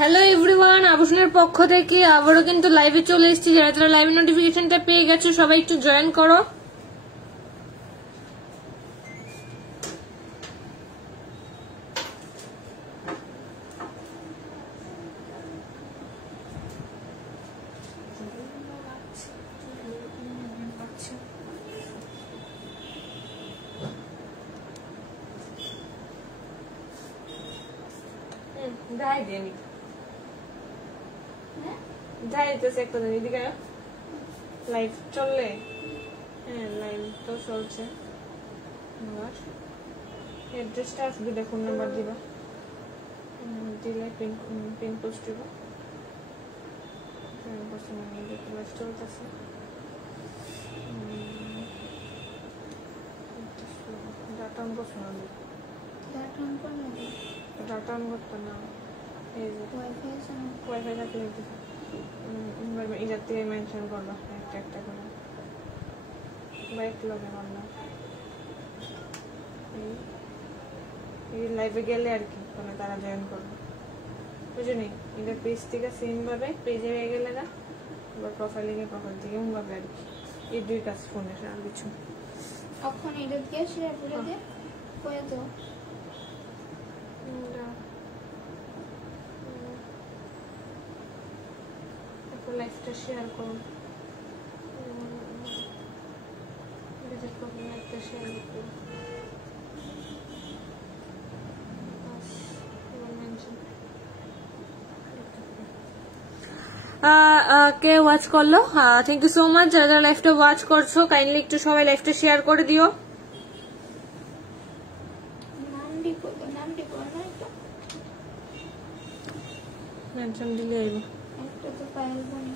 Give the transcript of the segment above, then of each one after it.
Hello everyone, আবুসনের পক্ষ থেকে আবারও কিন্তু লাইভে চলে এসেছি। যারা যারা লাইভ নোটিফিকেশনটা পেয়ে গেছো সবাই একটু জয়েন করো। যাই দেনি যাই তো চেক করে দিদি গায় লাইভ চললে। হ্যাঁ লাইভ তো চলছে। আর অ্যাড্রেসটা আসবে, দেখুন নাম্বার দিবা, দিলে পিন পোস্ট দিব। চলতেছে ডাটা অন করছো না? ডাটা অন করতো না, এই যে ওয়াইফাই থাকলে এটার থেকে মেনশন করবা একটা একটা করে বা একটু লগে করলাম। এই লাইভে গেলে আর কি মানে তারা জয়েন করবে, বুঝলি? এটা পেজ থেকে সেম ভাবে পেজে হয়ে গেলে না, আবার প্রোফাইলে গিয়ে প্রোফাইল থেকে ভাবে আর কি। এই দুই কাজ ফোনে আর কিছু। এখন এটা দিয়ে শেয়ার করে দে করে দাও। লাইভটা শেয়ার করুন, লাইভটা শেয়ার করুন। কে ওয়াচ করলো? Thank you so much. যারা যারা লাইভটা ওয়াচ করছো কাইন্ডলি একটু সবাই লাইভটা শেয়ার করে দিও। মেনশন দিলে আইব। একটা তো ফাইল বানি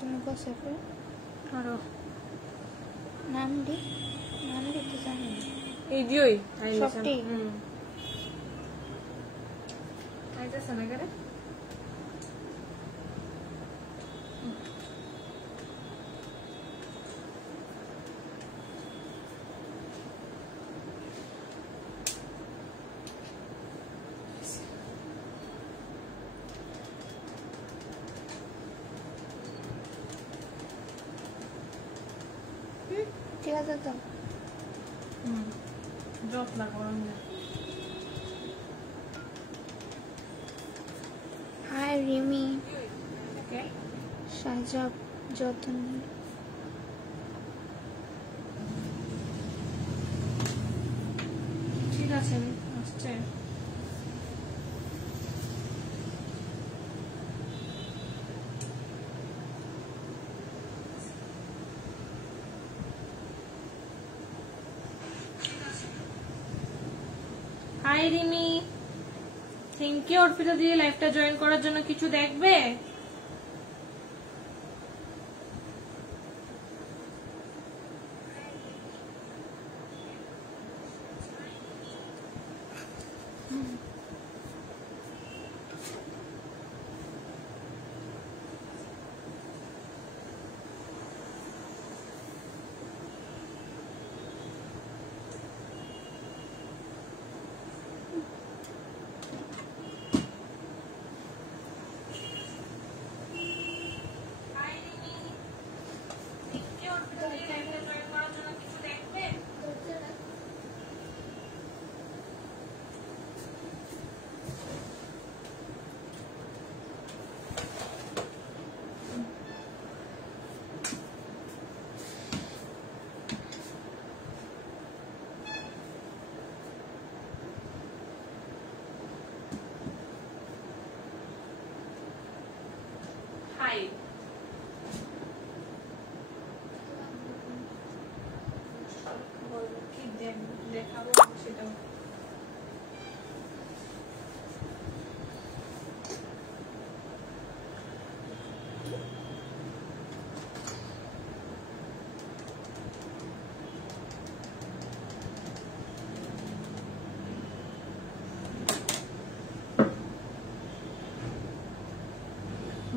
তুমি বসে আরো নাম দিতে জানি এই দিওই সবটি আইতাছে না করে। ঠিক আছে তো ড্রপ না করুন না। হাই রিমি ওকে সাজাব যতন ঠিক আছে আসছে। Hi Rimi, thank you Arpita দিয়ে লাইভটা জয়েন করার জন্য। কিছু দেখবে? দেখাবো সেটাও।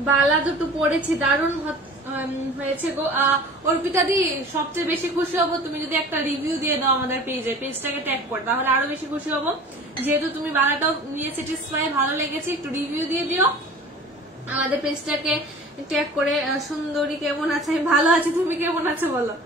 বালা দুটো পড়েছি, দারুণ হয়েছে গো। অর্পিতা দি, সবচেয়ে বেশি খুশি হব তুমি যদি একটা রিভিউ দিয়ে দাও আমাদের পেজে, পেজটাকে ট্যাগ করে, তাহলে আরো বেশি খুশি হব। যেহেতু তুমি বালাটাও নিয়ে স্যাটিসফাই, ভালো লেগেছে, একটু রিভিউ দিয়ে দিও আমাদের পেজটাকে ট্যাগ করে। সুন্দরী কেমন আছে? আমি ভালো আছি, তুমি কেমন আছো বলো?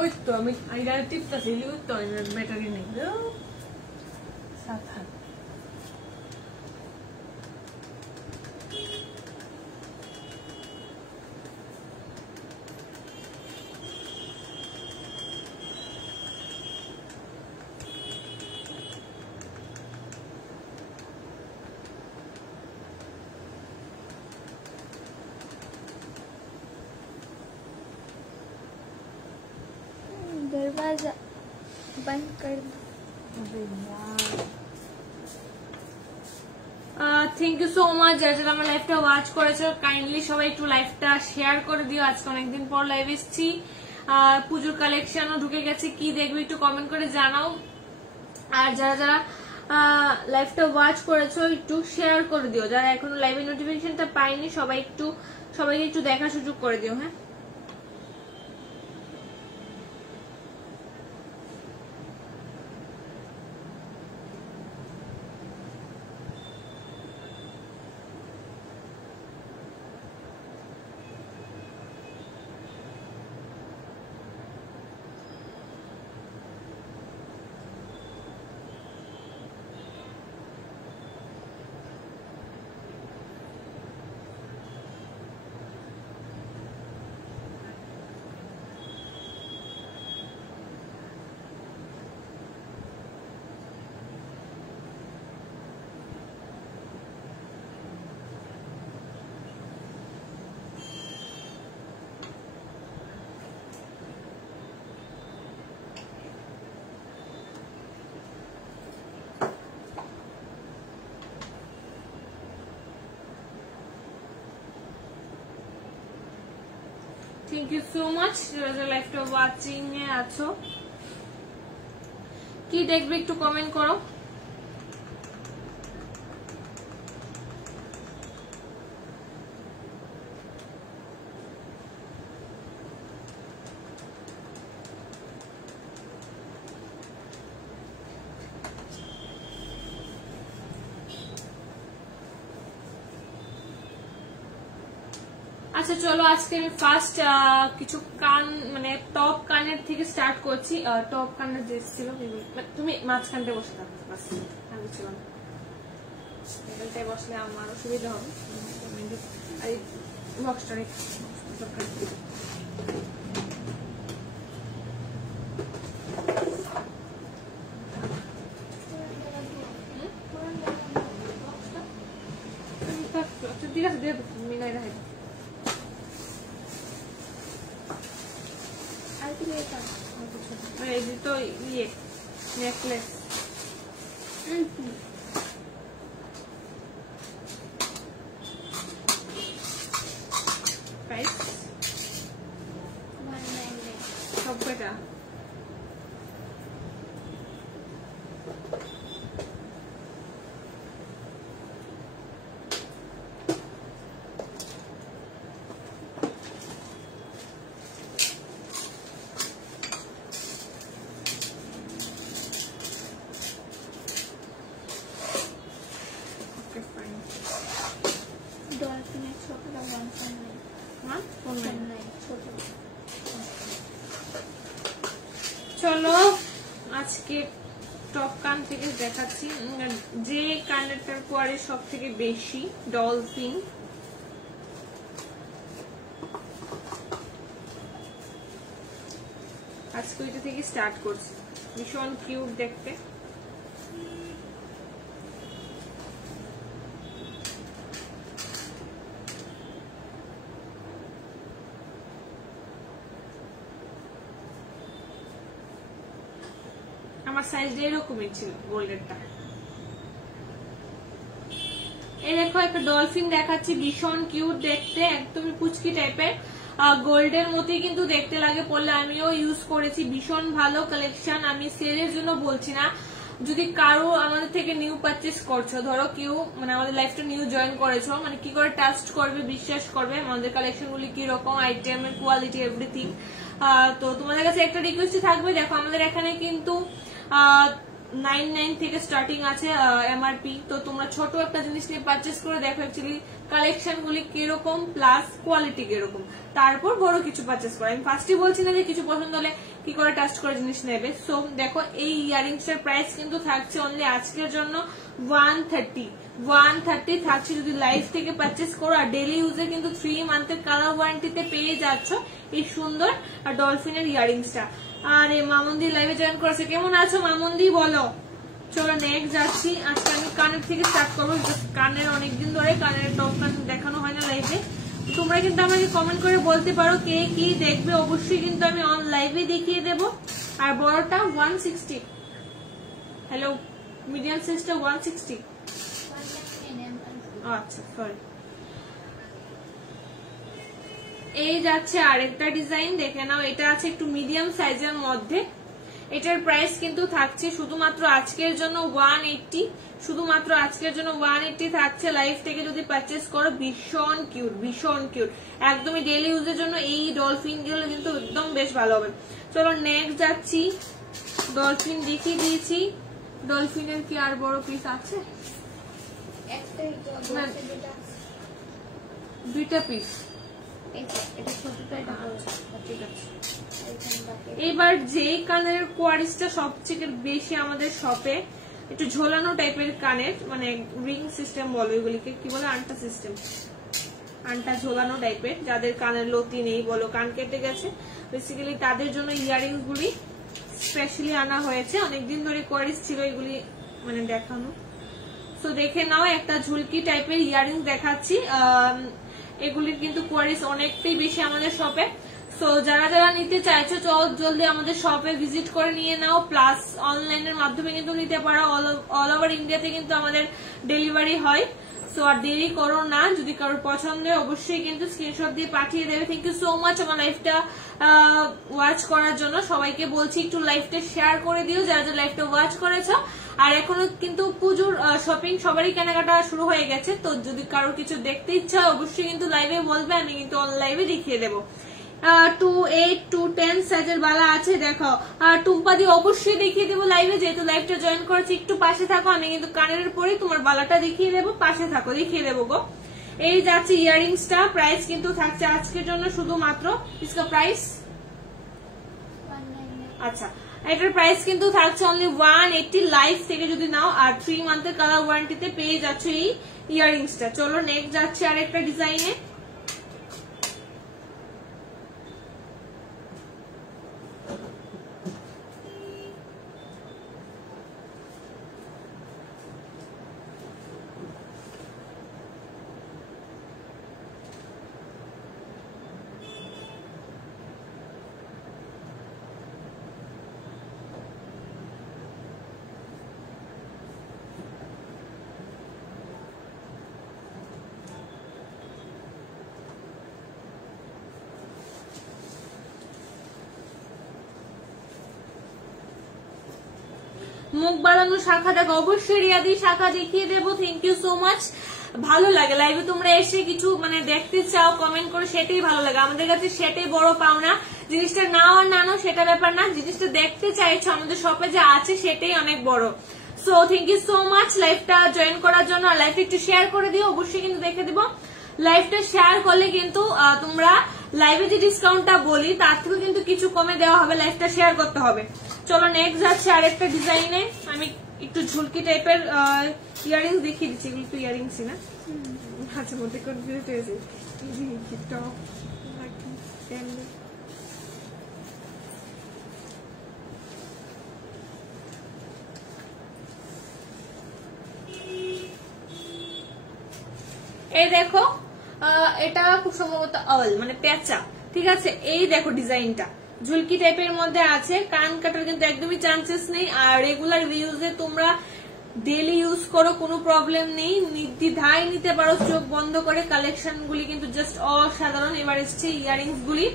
ওই তো আমি টিপতেছি, ওই তো ব্যাটারি নেই। সাবধান। दरवाजा बंद कर दो। থ্যাংক ইউ সো মাচ যারা যারা আমার লাইভটা ওয়াচ করেছো। কাইন্ডলি সবাই একটু লাইভটা শেয়ার করে দিও। আজকে অনেকদিন পর লাইভ এসেছি, পুজোর কালেকশনও ঢুকে গেছে, কি দেখবে একটু কমেন্ট করে জানাও। আর যারা যারা লাইভটা ওয়াচ করেছো একটু শেয়ার করে দিও। যারা এখনো লাইভের নোটিফিকেশনটা পাইনি সবাইকে একটু দেখার সুযোগ করে দিও। হ্যাঁ, থ্যাংক ইউ সো মাচ যারা লাইভটা ওয়াচিং এ আছো। কি দেখবে একটু কমেন্ট করো। আচ্ছা চলো, আজকে আমি ফার্স্ট কিছু কান মানে টপ কানের থেকে স্টার্ট করছি। টপ কানের যে ছিল তুমি মাঝখানটা বসে থাকো, বাস আমি ছিল না, এটাই বসলে আমারও সুবিধা হবে। আর এই বক্সটা ঠিক আছে, দিয়ে মিলাই রাখি। এই তো ইয়ে নেকলেস প্রাইস সব কয়টা হ্যাঁ 49 ছোট। চলো আজকে টপ কান থেকে দেখাচ্ছি, যে কানেরটার পরে সব থেকে বেশি ডলফিন। আজকে ওইটা থেকে স্টার্ট করছি, ভীষণ কিউট দেখতে। আমার সাইজটা এরকমই ছিল গোল্ডেরটা। এই দেখো একটা ডলফিন দেখাচ্ছি, ভীষণ কিউট দেখতে, একদমই পুচকি টাইপের, গোল্ডের মতোই কিন্তু দেখতে লাগে পরলে। আমিও ইউজ করেছি, ভীষণ ভালো কালেকশন। আমি সেলের জন্য বলছি না, যদি কারো আমাদের থেকে নিউ পারচেস করছো, ধরো কেউ মানে আমাদের লাইফটা নিউ জয়েন করেছো, মানে কি করে ট্রাস্ট করবে, বিশ্বাস করবে আমাদের কালেকশন গুলি কিরকম, আইটেমের কোয়ালিটি, এভরিথিং। তো তোমাদের কাছে একটা রিকোয়েস্ট থাকবে, দেখো আমাদের এখানে কিন্তু 99 থেকে স্টার্টিং আছে এমআরপি। তো তোমরা ছোট একটা জিনিস নিয়ে পারচেস করে দেখো অ্যাকচুয়ালি কালেকশন গুলি কিরকম প্লাস কোয়ালিটি কিরকম, তারপর বড় কিছু পারচেস করো। আমি ফার্স্টই বলছি না যে কিছু পছন্দ হলে কি করে টাস্ট করে জিনিস নেবে। সো দেখো এই ইয়ারিংসটার প্রাইস কিন্তু থাকছে অনলি আজকের জন্য 130 থাকছে যদি লাইভ থেকে পারচেস করো। আর ডেলি ইউজে কিন্তু 3 মান্থের কালার ওয়ারেন্টিতে পেয়ে যাচ্ছ এই সুন্দর ডলফিনের ইয়ারিংসটা। আর মামুন্দি লাইভে জয়েন করেছে, কেমন আছো মামুন্দি বলো। চলো নেক্সট যাচ্ছি, আজকে আমি কানের থেকে স্টার্ট করবো, কানের অনেকদিন ধরে কানের টপ কান দেখানো হয় না লাইভে। তোমরা কিন্তু আমাকে কমেন্ট করে বলতে পারো কে কি দেখবে, অবশ্যই কিন্তু আমি অন লাইভে দেখিয়ে দেব। আর বড়টা 160, হ্যালো মিডিয়াম সাইজটা 160। আচ্ছা সরি। এই যাচ্ছে আরেকটা ডিজাইন, দেখে নাও, এটা আছে একটু মিডিয়াম সাইজের মধ্যে। এটার প্রাইস কিন্তু থাকছে শুধুমাত্র আজকের জন্য 180, শুধুমাত্র আজকের জন্য 180 থাকছে লাইভ থেকে যদি পারচেস করো। ভীষণ কিউট, ভীষণ কিউট, একদমই ডেইলি ইউজের জন্য এই ডলফিন গুলো কিন্তু একদম বেশ ভালো হবে। চলো নেক্সট যাচ্ছি, ডলফিন দেখিয়ে দিয়েছি। ডলফিনের কি আর বড় পিস আছে? দুইটা পিস। এবার যেই কানের কোয়ালিটিটা সবচেয়ে বেশি আমাদের শপে, একটু ঝোলানো টাইপের কানের, মানে রিং সিস্টেম বলো এগুলিকে, কি বলে আন্টা সিস্টেম, আন্টা ঝোলানো টাইপের, যাদের কানের লতি নেই বলো, কান কেটে গেছে, বেসিক্যালি তাদের জন্য ইয়ারিংস গুলি স্পেশালি আনা হয়েছে। অনেকদিন ধরে কোয়ালিটি ছিল এগুলি মানে দেখানো। তো দেখে নাও, একটা ঝুলকি টাইপের ইয়ারিংস দেখাচ্ছি। এগুলির কিন্তু কোয়ালিটি অনেকটাই বেশি আমাদের শপে। সো যারা যারা নিতে চাইছো জলদি আমাদের শপে ভিজিট করে নিয়ে নাও, প্লাস অনলাইনের মাধ্যমে কিন্তু নিতে পারো। অল ওভার ইন্ডিয়াতে কিন্তু আমাদের ডেলিভারি হয়। সো আর দেরি করো না, যদি কারোর পছন্দ হয় অবশ্যই কিন্তু স্ক্রিনশট দিয়ে পাঠিয়ে দেবে। থ্যাংক ইউ সো মাচ আমার লাইভটা ওয়াচ করার জন্য। সবাইকে বলছি একটু লাইভটা শেয়ার করে দিও যারা যারা লাইভটা ওয়াচ করেছো। আর এখনো কিন্তু পুজোর শপিং সবারই কেনাকাটা শুরু হয়ে গেছে, তো যদি কারোর কিছু দেখতে ইচ্ছা হয় অবশ্যই কিন্তু লাইভে বলবে, আমি কিন্তু লাইভে দেখিয়ে দেবো। 2-8 to 10 সাইজের বালা আছে, দেখো। আর টুম্পা দিয়ে অবশ্যই দেখিয়ে দেবো লাইভে, যেহেতু লাইভটা জয়েন করেছি। একটু পাশে থাকো, আমি কিন্তু কানের পরে তোমার বালাটা দেখিয়ে দেবো, পাশে থাকো, দেখিয়ে দেবো গো। এই যাচ্ছে ইয়ারিংসটা, প্রাইস কিন্তু থাকছে আজকের জন্য শুধুমাত্র, ইসকা প্রাইস আচ্ছা, এটার প্রাইস কিন্তু থাকছে অনলি 180 লাইভ থেকে যদি নাও। আর 3 মান্থের কালার ওয়ারেন্টিতে পেয়ে যাচ্ছ এই ইয়ারিংসটা। চলো নেক্সট যাচ্ছে আরেকটা ডিজাইনে। মুখ বাড়ানো শাখা দেখো, অবশ্যই রিয়াদি শাখা দেখিয়ে দেবো। Thank you so much. ভালো লাগে লাইভে তোমরা এসে কিছু মানে দেখতে চাও, কমেন্ট করে, সেটাই ভালো লাগে আমাদের কাছে, সেটাই বড় পাওনা। জিনিসটা নাও আর না নাও সেটা ব্যাপার না, জিনিসটা দেখতে চাইছো আমাদের শপে যে আছে সেটাই অনেক বড়। So thank you so much লাইভটা জয়েন করার জন্য। আর লাইভটা একটু শেয়ার করে দিও, অবশ্যই কিন্তু দেখে দিব। লাইভটা শেয়ার করলে কিন্তু তোমরা লাইভে যে ডিসকাউন্টটা বলি তার থেকে কিন্তু কিছু কমে দেওয়া হবে, লাইভটা শেয়ার করতে হবে। চলো নেক্সট যাচ্ছে আরেকটা ডিজাইনে। আমি একটু ঝুলকি টাইপের ইয়ারিংস দেখিয়ে দিচ্ছি, এগুলো তো ইয়ারিংসই না? আচ্ছা মধ্যে কনফিউজ হয়েছে। এই দেখো এটা খুব সম্ভবত আওয়াল মানে পেঁচা, ঠিক আছে? এই দেখো ডিজাইনটা ঝুলকি টাইপের মধ্যে আছে, কান কাটার কিন্তু একদমই চান্সেস নেই। আর রেগুলার ইউজে তোমরা ডেলি ইউজ করো, কোনো প্রবলেম নেই, নির্দ্বিধায় নিতে পারো চোখ বন্ধ করে। কালেকশন গুলি কিন্তু জাস্ট অসাধারণ। এবার এসছে ইয়ারিংস গুলি।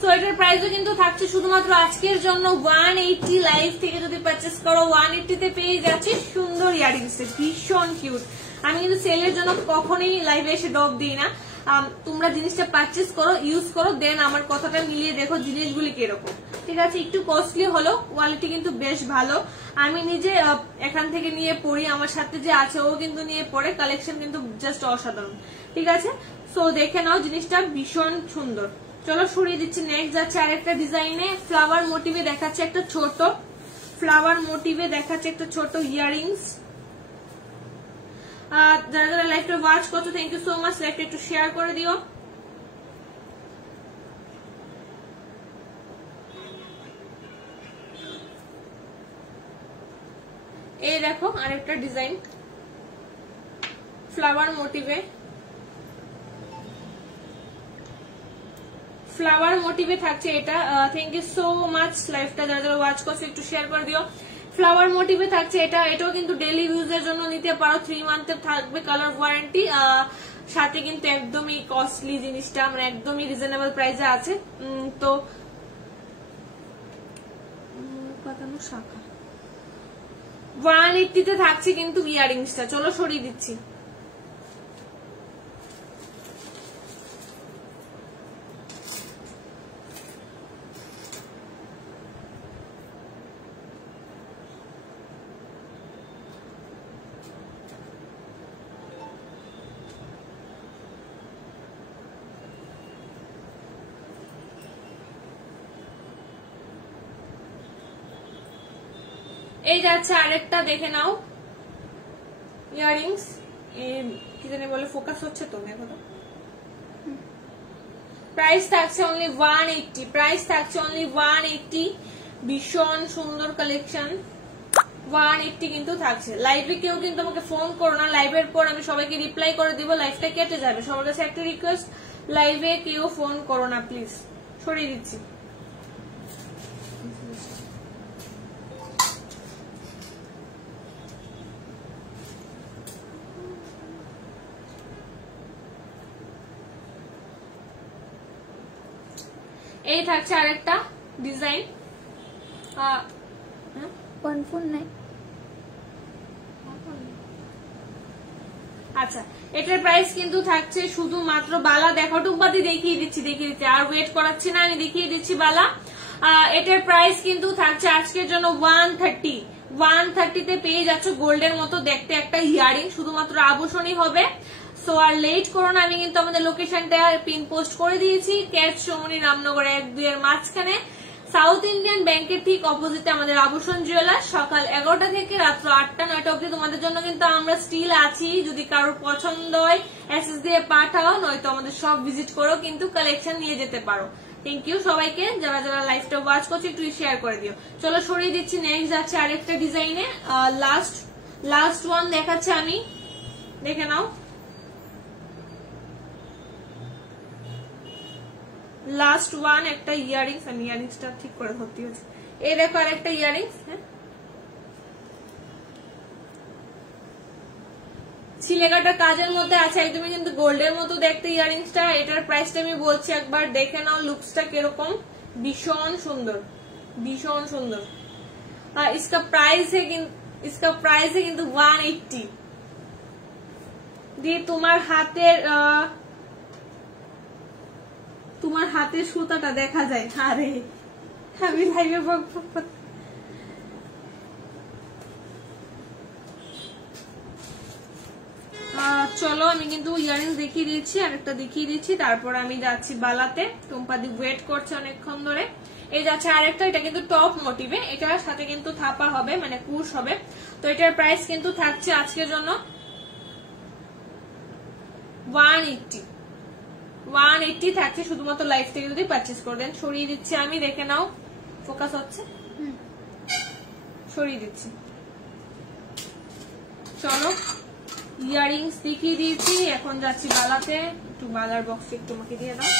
তো এটার প্রাইসও কিন্তু থাকছে শুধুমাত্র আজকের জন্য 180। লাইভ থেকে যদি পারচেস করো 180 তে পেয়ে যাচ্ছে সুন্দর ইয়ারিংস, ভীষণ কিউট। আমি কিন্তু সেলের জন্য কখনোই লাইভে এসে ডব দিই না। তোমরা জিনিসটা পারচেস করো, ইউজ করো, দেন আমার কথাটা মিলিয়ে দেখো জিনিসগুলি কিরকম, ঠিক আছে? একটু কস্টলি হলো, কোয়ালিটি কিন্তু বেশ ভালো। আমি নিজে এখান থেকে নিয়ে পড়ি, আমার সাথে যে আছে ও কিন্তু নিয়ে পড়ে। কালেকশন কিন্তু জাস্ট অসাধারণ, ঠিক আছে? সো দেখে নাও, জিনিসটা ভীষণ সুন্দর। চলো সরিয়ে দিচ্ছি। নেক্সট যাচ্ছে আরেকটা ডিজাইনে, ফ্লাওয়ার মোটিভে দেখাচ্ছে একটা ছোট, ফ্লাওয়ার মোটিভে দেখাচ্ছে একটা ছোট ইয়ারিংস। যারা যারা লাইভটা ওয়াচ করছো থ্যাংক ইউ সো মাচ, লাইভটা একটু শেয়ার করে দিও। এই দেখো আরেকটা ডিজাইন ফ্লাওয়ার মোটিভে, ফ্লাওয়ার মোটিভে থাকছে এটা। থ্যাংক ইউ সো মাচ, লাইভটা যারা যারা ওয়াচ করছো একটু শেয়ার করে দিও। ফ্লাওয়ার মোটিভে থাকছে এটা, এটাও কিন্তু ডেইলি ইউজের জন্য নিতে পারো। 3 মান্থের থাকবে কালার ওয়ারেন্টি, সাথে কিন্তু একদমই কস্টলি জিনিসটা, মানে একদমই রিজনেবল প্রাইসে আছে। তো শাখা 180 তে থাকছে কিন্তু ইয়ারিংসটা। চলো সরিয়ে দিচ্ছি। এই যাচ্ছে আরেকটা, দেখে নাও ইয়ারিংস। কি জানি বলে, ফোকাস হচ্ছে তো, দেখো তো। প্রাইস থাকছে অনলি 180, প্রাইস থাকছে অনলি 180। ভীষণ সুন্দর কালেকশন, 180 কিন্তু থাকছে। লাইভে কেউ কিন্তু আমাকে ফোন করো না, লাইভের পর আমি সবাইকে রিপ্লাই করে দিব, লাইভটা কেটে যাবে। সবার কাছে একটা রিকোয়েস্ট, লাইভে কেউ ফোন করো না প্লিজ। সরিয়ে দিচ্ছি। এই থাকছে আরেকটা ডিজাইন। আচ্ছা, এটার প্রাইস কিন্তু থাকছে শুধুমাত্র, বালা দেখো টুকবাতি দেখিয়ে দিচ্ছি, আর ওয়েট করাচ্ছি না, আমি দেখিয়ে দিচ্ছি বালা। এটার প্রাইস কিন্তু থাকছে আজকের জন্য 130 তে পেয়ে যাচ্ছ গোল্ডের মতো দেখতে একটা ইয়ারিং, শুধুমাত্র আভূষণই হবে। সো আর লেট করো না, আমি কিন্তু আমাদের লোকেশনটা পিন পোস্ট করে দিয়েছি, ক্যাচ সমনি রামনগর 1-2 এর মাঝখানে, সাউথ ইন্ডিয়ান ব্যাংকের ঠিক অপোজিটে আমাদের আভূষণ জুয়েলার। সকাল 11টা থেকে রাত্র 8টা-9টা অব্দি তোমাদের জন্য কিন্তু আমরা স্টিল আছি। যদি কারোর পছন্দ হয় এসএস দিয়ে পাঠাও, নয়তো আমাদের সব ভিজিট করো, কিন্তু কালেকশন নিয়ে যেতে পারো। থ্যাংক ইউ সবাইকে, যারা যারা লাইভটা ওয়াচ করছো একটু শেয়ার করে দিও। চলো সরিয়ে দিচ্ছি। নেক্সট যাচ্ছে আরেকটা ডিজাইনে, লাস্ট ওয়ান দেখাচ্ছে আমি, দেখে নাও। লাস্ট ওয়ান একটা ইয়ারিংস, আমি ইয়ারিংসটা ঠিক করে ধরতে হচ্ছে। এই দেখো আর একটা ইয়ারিংস, হ্যাঁ ছিলেকাটা কাজের মধ্যে আছে, একদমই কিন্তু গোল্ডের মতো দেখতে ইয়ারিংসটা। এটার প্রাইসটা আমি বলছি, একবার দেখে নাও লুকসটা কিরকম, ভীষণ সুন্দর, ভীষণ সুন্দর। इसका प्राइस है কিন্তু 180 দিয়ে তোমার হাতের সুতাটা দেখা যায়। আরে আমি লাইভে চলো আমি কিন্তু ইয়ারিংস দেখিয়ে দিয়েছি, আরেকটা দেখিয়ে দিচ্ছি, তারপর আমি যাচ্ছি বালাতে। টুম্পাদি ওয়েট করছে অনেকক্ষণ ধরে। এই যাচ্ছে আরেকটা, এটা কিন্তু টপ মোটিভে, এটার সাথে কিন্তু থাপা হবে, মানে কুশ হবে। তো এটার প্রাইস কিন্তু থাকছে আজকের জন্য 180 থাকছে শুধুমাত্র লাইভ থেকে যদি পারচেজ করেন। সরিয়ে দিচ্ছি আমি, দেখে নাও ফোকাস হচ্ছে, সরিয়ে দিচ্ছি। চলো ইয়ারিংস দেখিয়ে দিয়েছি, এখন যাচ্ছি বালাতে। একটু বালার বক্স একটু আমাকে দিয়ে দাও,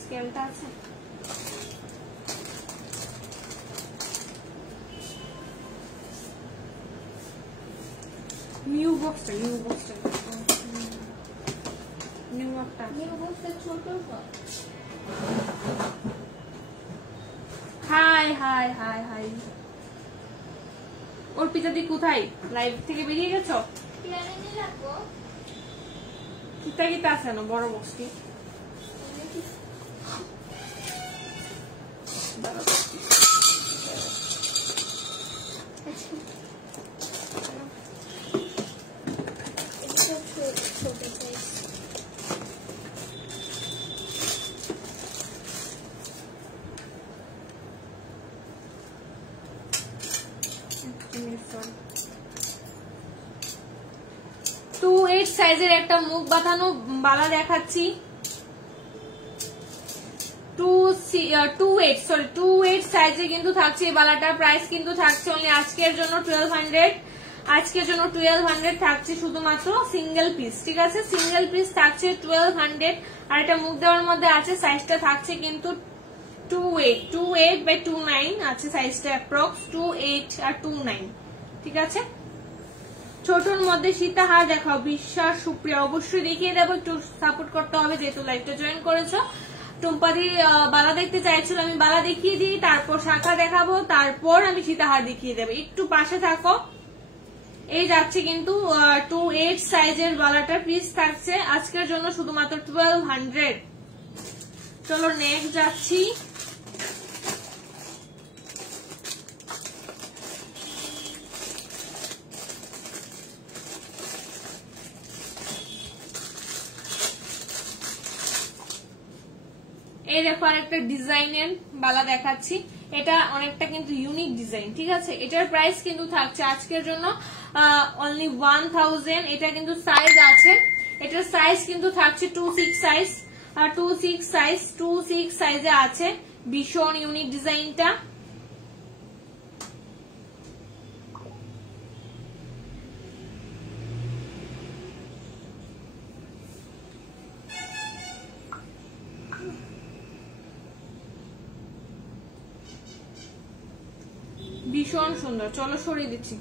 স্কেলটা আছে। নিউ বক্সটা ছোট। Hi hi hi hi, Arpita di কোথায়? লাইভ থেকে বেরিয়ে গেছো? কিতা আছে না বড় বক্সটি? টু 8 সাইজের একটা মুখ বাঁধানো বালা দেখাচ্ছি। 2 8 সাইজে কিন্তু থাকছে এই বালাটা। প্রাইস কিন্তু থাকছে অনলি আজকের জন্য 1200। আজকের জন্য 1200 থাকছে শুধুমাত্র সিঙ্গেল পিস, ঠিক আছে? সিঙ্গেল পিস থাকছে 1200। আর এটা মুখ দেওয়ার মধ্যে আছে, সাইজটা থাকছে কিন্তু 28 বাই 29 আছে সাইজটা, অ্যাপ্রক্স 28 আর 29, ঠিক আছে? ছোটর মধ্যে সীতাহার দেখাও। বিশ্বাস, সুপ্রিয়া অবশ্যই দেখিয়ে দেবো, একটু সাপোর্ট করতে হবে যেহেতু লাইভটা জয়েন করেছো। টুম্পাদি বালা দেখতে চাইছিল, আমি বালা দেখিয়ে দিই, তারপর শাখা দেখাবো, তারপর আমি সীতাহার দেখিয়ে দেবো। একটু পাশে থাকো। এই যাচ্ছে কিন্তু 2 8 সাইজের বালাটা, পিস থাকছে আজকের জন্য শুধুমাত্র 1200। চলো নেক্সট যাচ্ছি। এই দেখো আরেকটা ডিজাইনের বালা দেখাচ্ছি, এটা অনেকটা কিন্তু ইউনিক ডিজাইন, ঠিক আছে? এটার প্রাইস কিন্তু থাকছে আজকের জন্য অনলি 1000। এটা কিন্তু সাইজ আছে, এটার সাইজ কিন্তু থাকছে 26 সাইজ, 26 সাইজে আছে। ভীষণ ইউনিক ডিজাইনটা। ভীষণ সুন্দর। চলো সরিয়ে দিচ্ছি।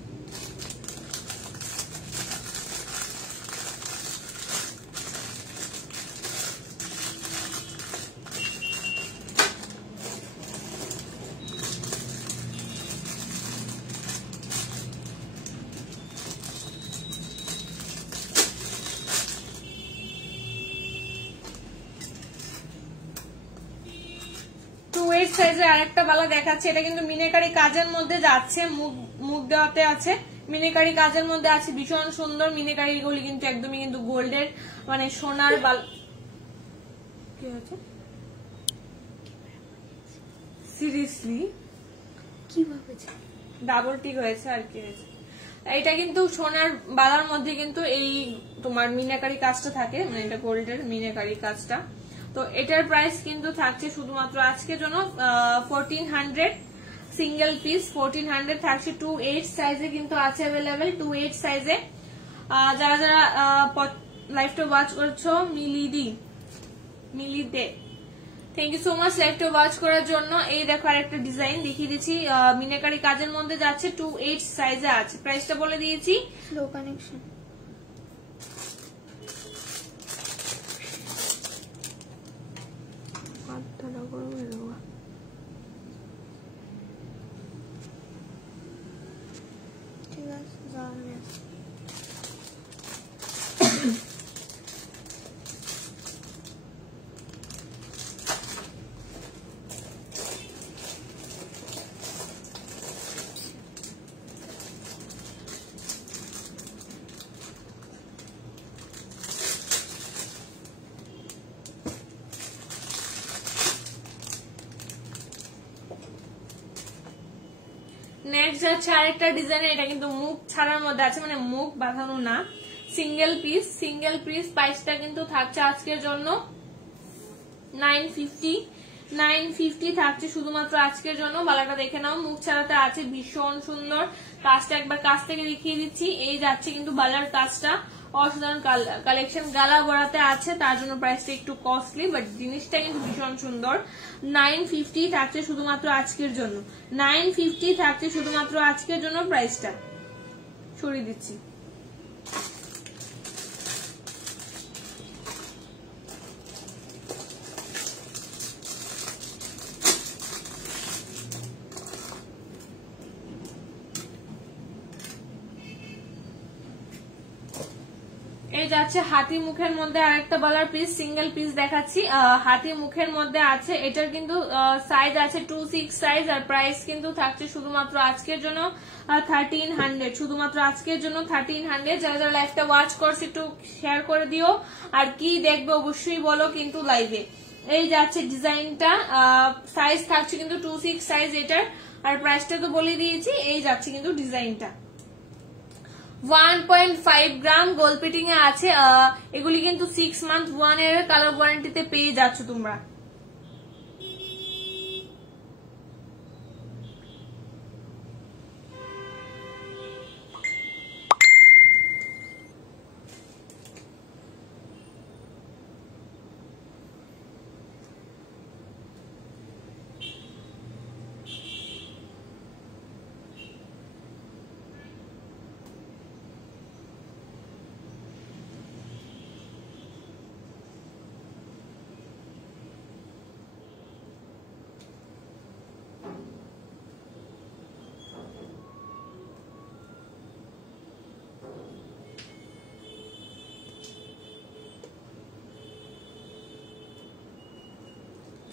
সাইজের আরেকটা বালা দেখাচ্ছে, এটা কিন্তু মিনাকারি কাজের মধ্যে যাচ্ছে, মুখ দেওয়াতে আছে, মিনাকারি কাজের মধ্যে আছে। ভীষণ সুন্দর। মিনাকারি গুলি কিন্তু একদমই কিন্তু গোল্ডের, মানে সোনার বালা। কি হয়েছে? সিরিয়াসলি কিভাবে ডাবল টিক হয়েছে আর কি হয়েছে? এটা কিন্তু সোনার বালার মধ্যে কিন্তু এই তোমার মিনাকারি কাজটা থাকে, মানে এটা গোল্ডের মিনাকারি কাজটা। তো এটার প্রাইস কিন্তু থাকছে শুধুমাত্র আজকের জন্য 1400 সিঙ্গেল পিস। 1400 থাকছে। 2 8 সাইজে কিন্তু আছে অ্যাভেলেবেল, 2 8 সাইজে। যারা যারা লাইভটা ওয়াচ করছো, মিলিদে থ্যাংক ইউ সো মাচ লাইভটা ওয়াচ করার জন্য। এই দেখো আরেকটা ডিজাইন দেখিয়ে দিচ্ছি, মিনাকারি কাজের মধ্যে যাচ্ছে, 2 8 সাইজে আছে। প্রাইসটা বলে দিয়েছি। Slow connection. ঠিক আছে, নেক্সট যাচ্ছে আরেকটা ডিজাইন, এটা কিন্তু মুখ ছাড়ার মধ্যে আছে, মানে মুখ বাঁধানো না, সিঙ্গেল পিস। প্রাইসটা কিন্তু থাকছে আজকের জন্য 950 থাকছে শুধুমাত্র আজকের জন্য। বালাটা দেখে নাও, মুখ ছাড়াতে আছে, ভীষণ সুন্দর কাজটা, একবার কাছ থেকে দেখিয়ে দিচ্ছি। এই যাচ্ছে কিন্তু বালার কাজটা, অসাধারণ কালেকশন, গালা বড়াতে আছে, তার জন্য প্রাইসটা একটু কস্টলি, বাট জিনিসটা কিন্তু ভীষণ সুন্দর। 950 থাকছে শুধুমাত্র আজকের জন্য, 950 থাকছে শুধুমাত্র আজকের জন্য। প্রাইসটা সরিয়ে দিচ্ছি। এই যাচ্ছে হাতি মুখের মধ্যে আরেকটা বালার পিস, সিঙ্গেল পিস দেখাচ্ছি। হাতি মুখের মধ্যে আছে, এটার কিন্তু সাইজ আছে 26 সাইজ, আর প্রাইস কিন্তু থাকছে শুধুমাত্র আজকের জন্য 1300, শুধুমাত্র আজকের জন্য 1300। যারা যারা লাইভটা ওয়াচ করছে একটু শেয়ার করে দিও, আর কি দেখবে অবশ্যই বলো কিন্তু লাইভে। এই যাচ্ছে ডিজাইনটা, সাইজ থাকছে কিন্তু 26 সাইজ এটার, আর প্রাইসটা তো বলে দিয়েছি। এই যাচ্ছে কিন্তু ডিজাইনটা 1.5 গ্রাম গোল্ড প্লেটিং এ আছে। এগুলি কিন্তু 6 মান্থ 1 এর কালার ওয়ারেন্টিতে পেয়ে যাচ্ছ তোমরা।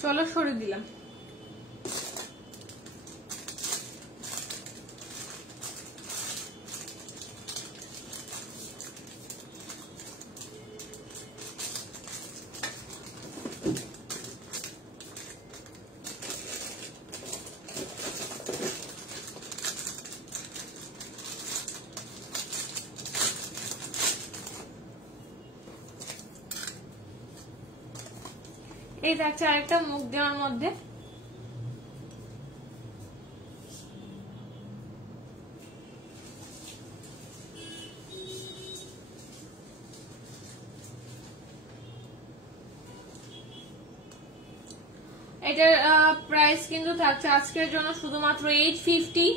চলো সরিয়ে দিলাম। এই থাকছে আরেকটা মুখ দেওয়ার মধ্যে, এটার প্রাইস কিন্তু থাকছে আজকের জন্য শুধুমাত্র 850।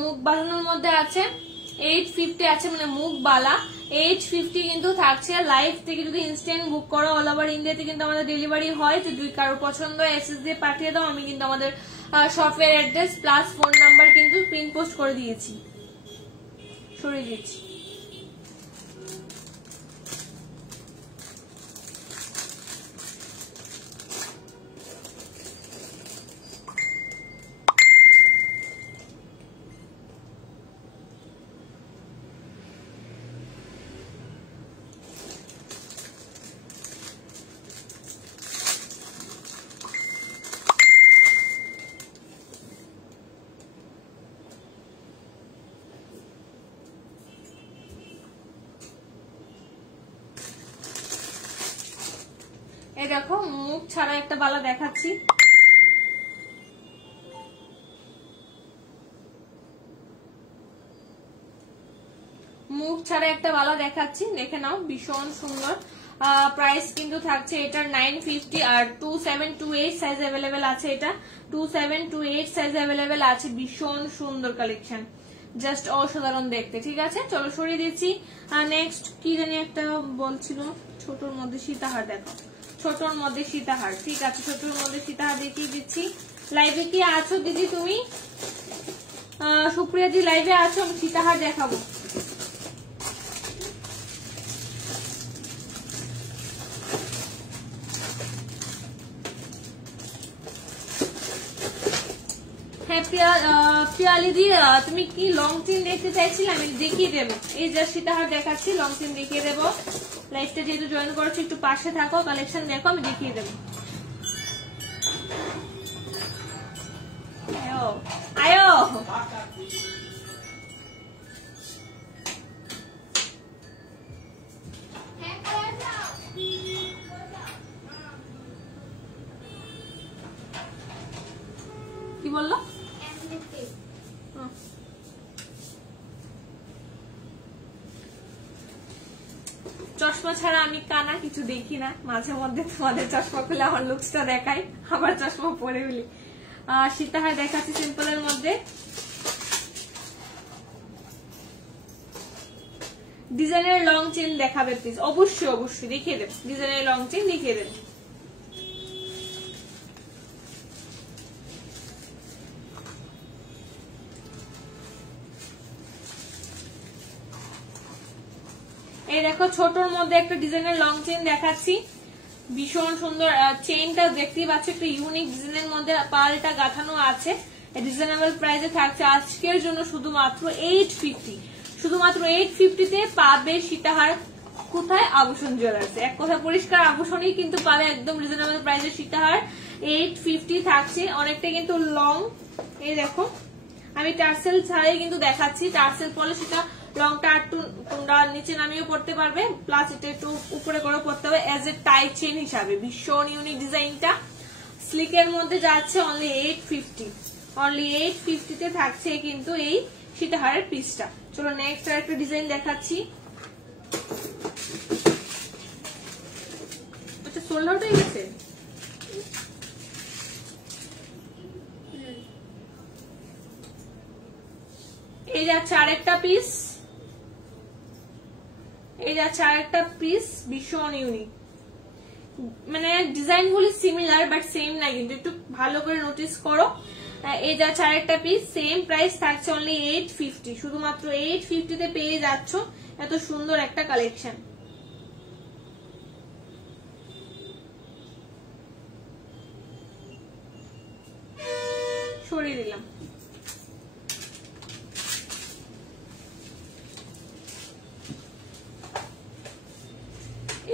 মুখ বানানোর মধ্যে আছে 850 আছে, মানে মুখ বালা 850 কিন্তু থাকছে। লাইভ থেকে যদি ইনস্ট্যান্ট বুক করো অল ওভার ইন্ডিয়াতে কিন্তু আমাদের ডেলিভারি হয়। যদি কারোর পছন্দ এসএস দিয়ে পাঠিয়ে দাও, আমি কিন্তু আমাদের শপের অ্যাড্রেস প্লাস ফোন নাম্বার কিন্তু পিন পোস্ট করে দিয়েছি। সরিয়ে দিচ্ছি। এই দেখো মুখ ছাড়া একটা বালা দেখাচ্ছি, মুখ ছাড়া একটা বালা দেখাচ্ছি, দেখে নাও, ভীষণ সুন্দর। প্রাইস কিন্তু থাকছে এটার 950, আর 2728 সাইজ অ্যাভেলেবেল আছে। এটা 2728 সাইজ অ্যাভেলেবেল আছে। ভীষণ সুন্দর কালেকশন, জাস্ট অসাধারণ দেখতে। ঠিক আছে, চলো সরিয়ে দিচ্ছি। নেক্সট কি জানি একটা বলছিল, ছোটর মধ্যে সীতাহার দেখো, ছোটর মধ্যে সীতাহার। ঠিক আছে, ছোটর মধ্যে সীতাহার দেখিয়ে দিচ্ছি। লাইভে কি আছো দিদি তুমি? সুপ্রিয়া জি লাইভে আছো? আমি সীতাহার দেখাবো। হ্যাঁ পিয়ালি দি, তুমি কি লং চেন দেখতে চাইছিলে? আমি দেখিয়ে দেবো। এই যা সীতাহার দেখাচ্ছি, লং চেন দেখিয়ে দেবো। লাইভটা যেহেতু জয়েন করেছো একটু পাশে থাকো, কালেকশন দেখো, আমি দেখিয়ে দেবো। আয়ো চশমা ছাড়া আমি কানা কিছু দেখি না, মাঝে মধ্যে তোমাদের চশমা খুলে আমার লুকসটা দেখাই, আবার চশমা পরে ফেলি। সীতাহার দেখাচ্ছি সিম্পলের মধ্যে। ডিজাইনের লং চেন দেখাবে প্লিজ, অবশ্যই অবশ্যই দেখিয়ে দেব, ডিজাইনের লং চেন দেখিয়ে দেব। এই দেখো ছোটর মধ্যে একটা ডিজাইনের লং চেন দেখাচ্ছি, ভীষণ সুন্দর। চেইনটা দেখতেই পাচ্ছ একটা ইউনিক ডিজাইনের মধ্যে পালটা গাঁথানো আছে। রিজনেবল প্রাইসে থাকছে আজকের জন্য শুধুমাত্র 850, শুধুমাত্র 850 পাবে সীতাহার। কোথায়? আভূষণ জুয়েলার্সে। এক কথা পরিষ্কার, আভূষণই কিন্তু পাবে একদম রিজনেবল প্রাইসে সীতাহার। 850 থাকছে, অনেকটা কিন্তু লং। এই দেখো আমি টার্সেল ছাড়াই কিন্তু দেখাচ্ছি, টার্সেল পরলে সেটা লংটা একটু তোমরা নিচে নামিয়ে পড়তে পারবে, প্লাস এটা একটু উপরে করে পড়তে হবে এজ এ টাই চেন হিসাবে। ভীষণ ইউনিক ডিজাইনটা, স্লিকের মধ্যে যাচ্ছে অনলি 850, অনলি 850 তে থাকছে কিন্তু এই সীতাহারের পিসটা। চলো নেক্সট আর একটা ডিজাইন দেখাচ্ছি। আচ্ছা সোল্ড আউট হয়ে গেছে। এই যাচ্ছে আরেকটা পিস, এই যাচ্ছে আরেকটা পিস, ভীষণ ইউনিক। মানে ডিজাইন গুলি সিমিলার বাট সেম না, কিন্তু একটু ভালো করে নোটিস করো। এই যাচ্ছে আরেকটা পিস, সেম প্রাইস থাকছে অনলি 850, শুধুমাত্র 850 তে পেয়ে যাচ্ছ এত সুন্দর একটা কালেকশন। সরিয়ে দিলাম।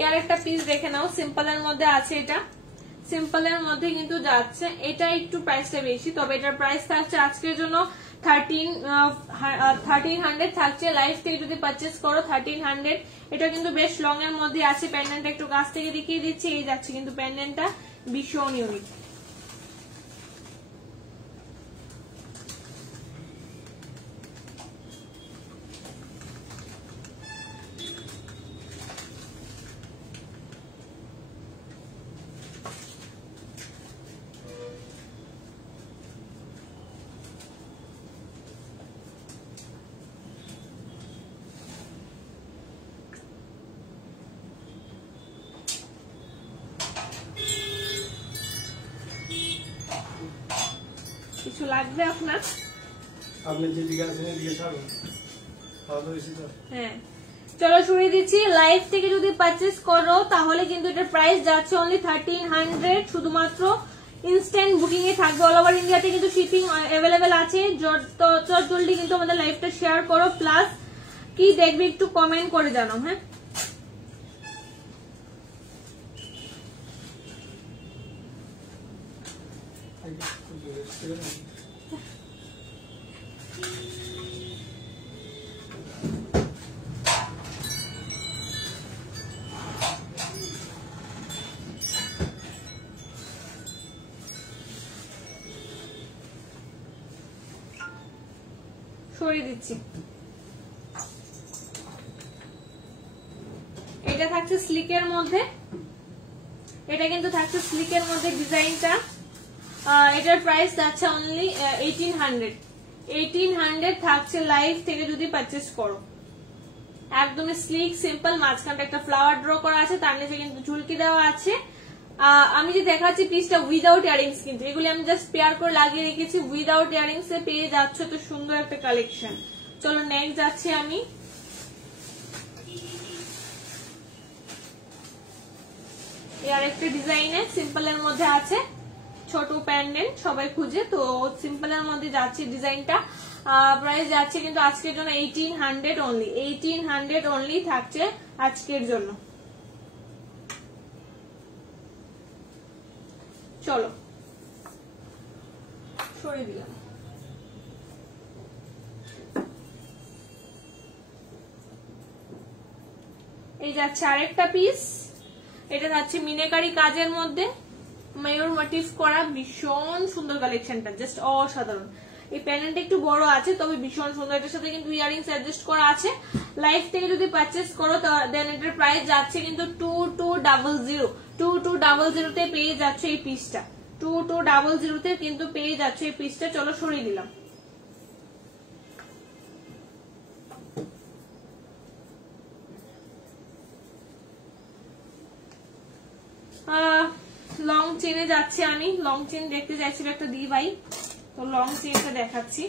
এর একটা পিস দেখে নাও, সিম্পলের মধ্যে আছে। এটা সিম্পলের মধ্যে কিন্তু যাচ্ছে, এটা একটু প্রাইসটা বেশি, তবে এটার প্রাইস থাকছে আজকের জন্য 1300 থাকছে। লাইভ থেকে যদি পারচেস করো 1300। এটা কিন্তু বেশ লং এর মধ্যে আছে। প্যান্ডেন্টটা একটু কাছ থেকে দেখিয়ে দিচ্ছি, এই যাচ্ছে কিন্তু প্যান্ডেন্টটা ভীষণ ইউনিক। কিছু লাগবে আপনার? আপনি যেদিকে আছেন এদিকে ছাড়ুন। হ্যাঁ চলো শুরু দিচ্ছি। লাইভ থেকে যদি পারচেস করো তাহলে কিন্তু এটার প্রাইস যাচ্ছে অনলি 1300, শুধুমাত্র ইনস্ট্যান্ট বুকিং এ থাকবে। অল ওভার ইন্ডিয়াতে কিন্তু শিপিং অ্যাভেলেবেল আছে। চট জলদি কিন্তু আমাদের লাইভটা শেয়ার করো, প্লাস কি দেখবে একটু কমেন্ট করে জানাও। হ্যাঁ সরিয়ে দিচ্ছি। এটা থাকছে স্লিকের মধ্যে, এটা কিন্তু থাকছে স্লিকের মধ্যে ডিজাইনটা। এটার প্রাইস যাচ্ছে অনলি 1800 থাকছে লাইভ থেকে যদি পারচেস করো। একদমই স্লিক সিম্পল, মাঝখানটা একটা ফ্লাওয়ার ড্র করা আছে, তার নিচে কিন্তু ঝুলকি দেওয়া আছে। আমি যে দেখাচ্ছি পিসটা উইদাউট ইয়ারিংস, কিন্তু এগুলি আমি জাস্ট পেয়ার করে লাগিয়ে রেখেছি। উইদাউট ইয়ারিংস এ পেয়ে যাচ্ছ তো সুন্দর একটা কালেকশন। চলো নেক্সট যাচ্ছি আমি। এর একটা ডিজাইনে সিম্পলের মধ্যে আছে, ছোট প্যান্ডেন্ট সবাই খুঁজে, তো সিম্পলের মধ্যে যাচ্ছে ডিজাইনটা। প্রাইস যাচ্ছে কিন্তু আজকের জন্য 1800 অনলি, 1800 অনলি থাকছে আজকের জন্য। চলো সরিয়ে দিলাম। এই যাচ্ছে আরেকটা পিস, এটা যাচ্ছে মিনাকারি কাজের মধ্যে ময়ূর মোটিভ করা, ভীষণ সুন্দর কালেকশনটা, জাস্ট অসাধারণ। এই প্যানেলটা একটু বড় আছে, তবে ভীষণ সুন্দর। এটার সাথে কিন্তু ইয়ারিংস অ্যাডজাস্ট করা আছে। লাইফ থেকে যদি পারচেস করো দেন এটার প্রাইস যাচ্ছে কিন্তু 2200। 2200 পেয়ে যাচ্ছে এই পিসটা। 2200 কিন্তু পেয়ে যাচ্ছে এই পিসটা। চলো সরিয়ে দিলাম। লং চেনে যাচ্ছে, আমি লং চেন দেখতে চাইছি একটা দি ভাই, তো লং চেনটা দেখাচ্ছি।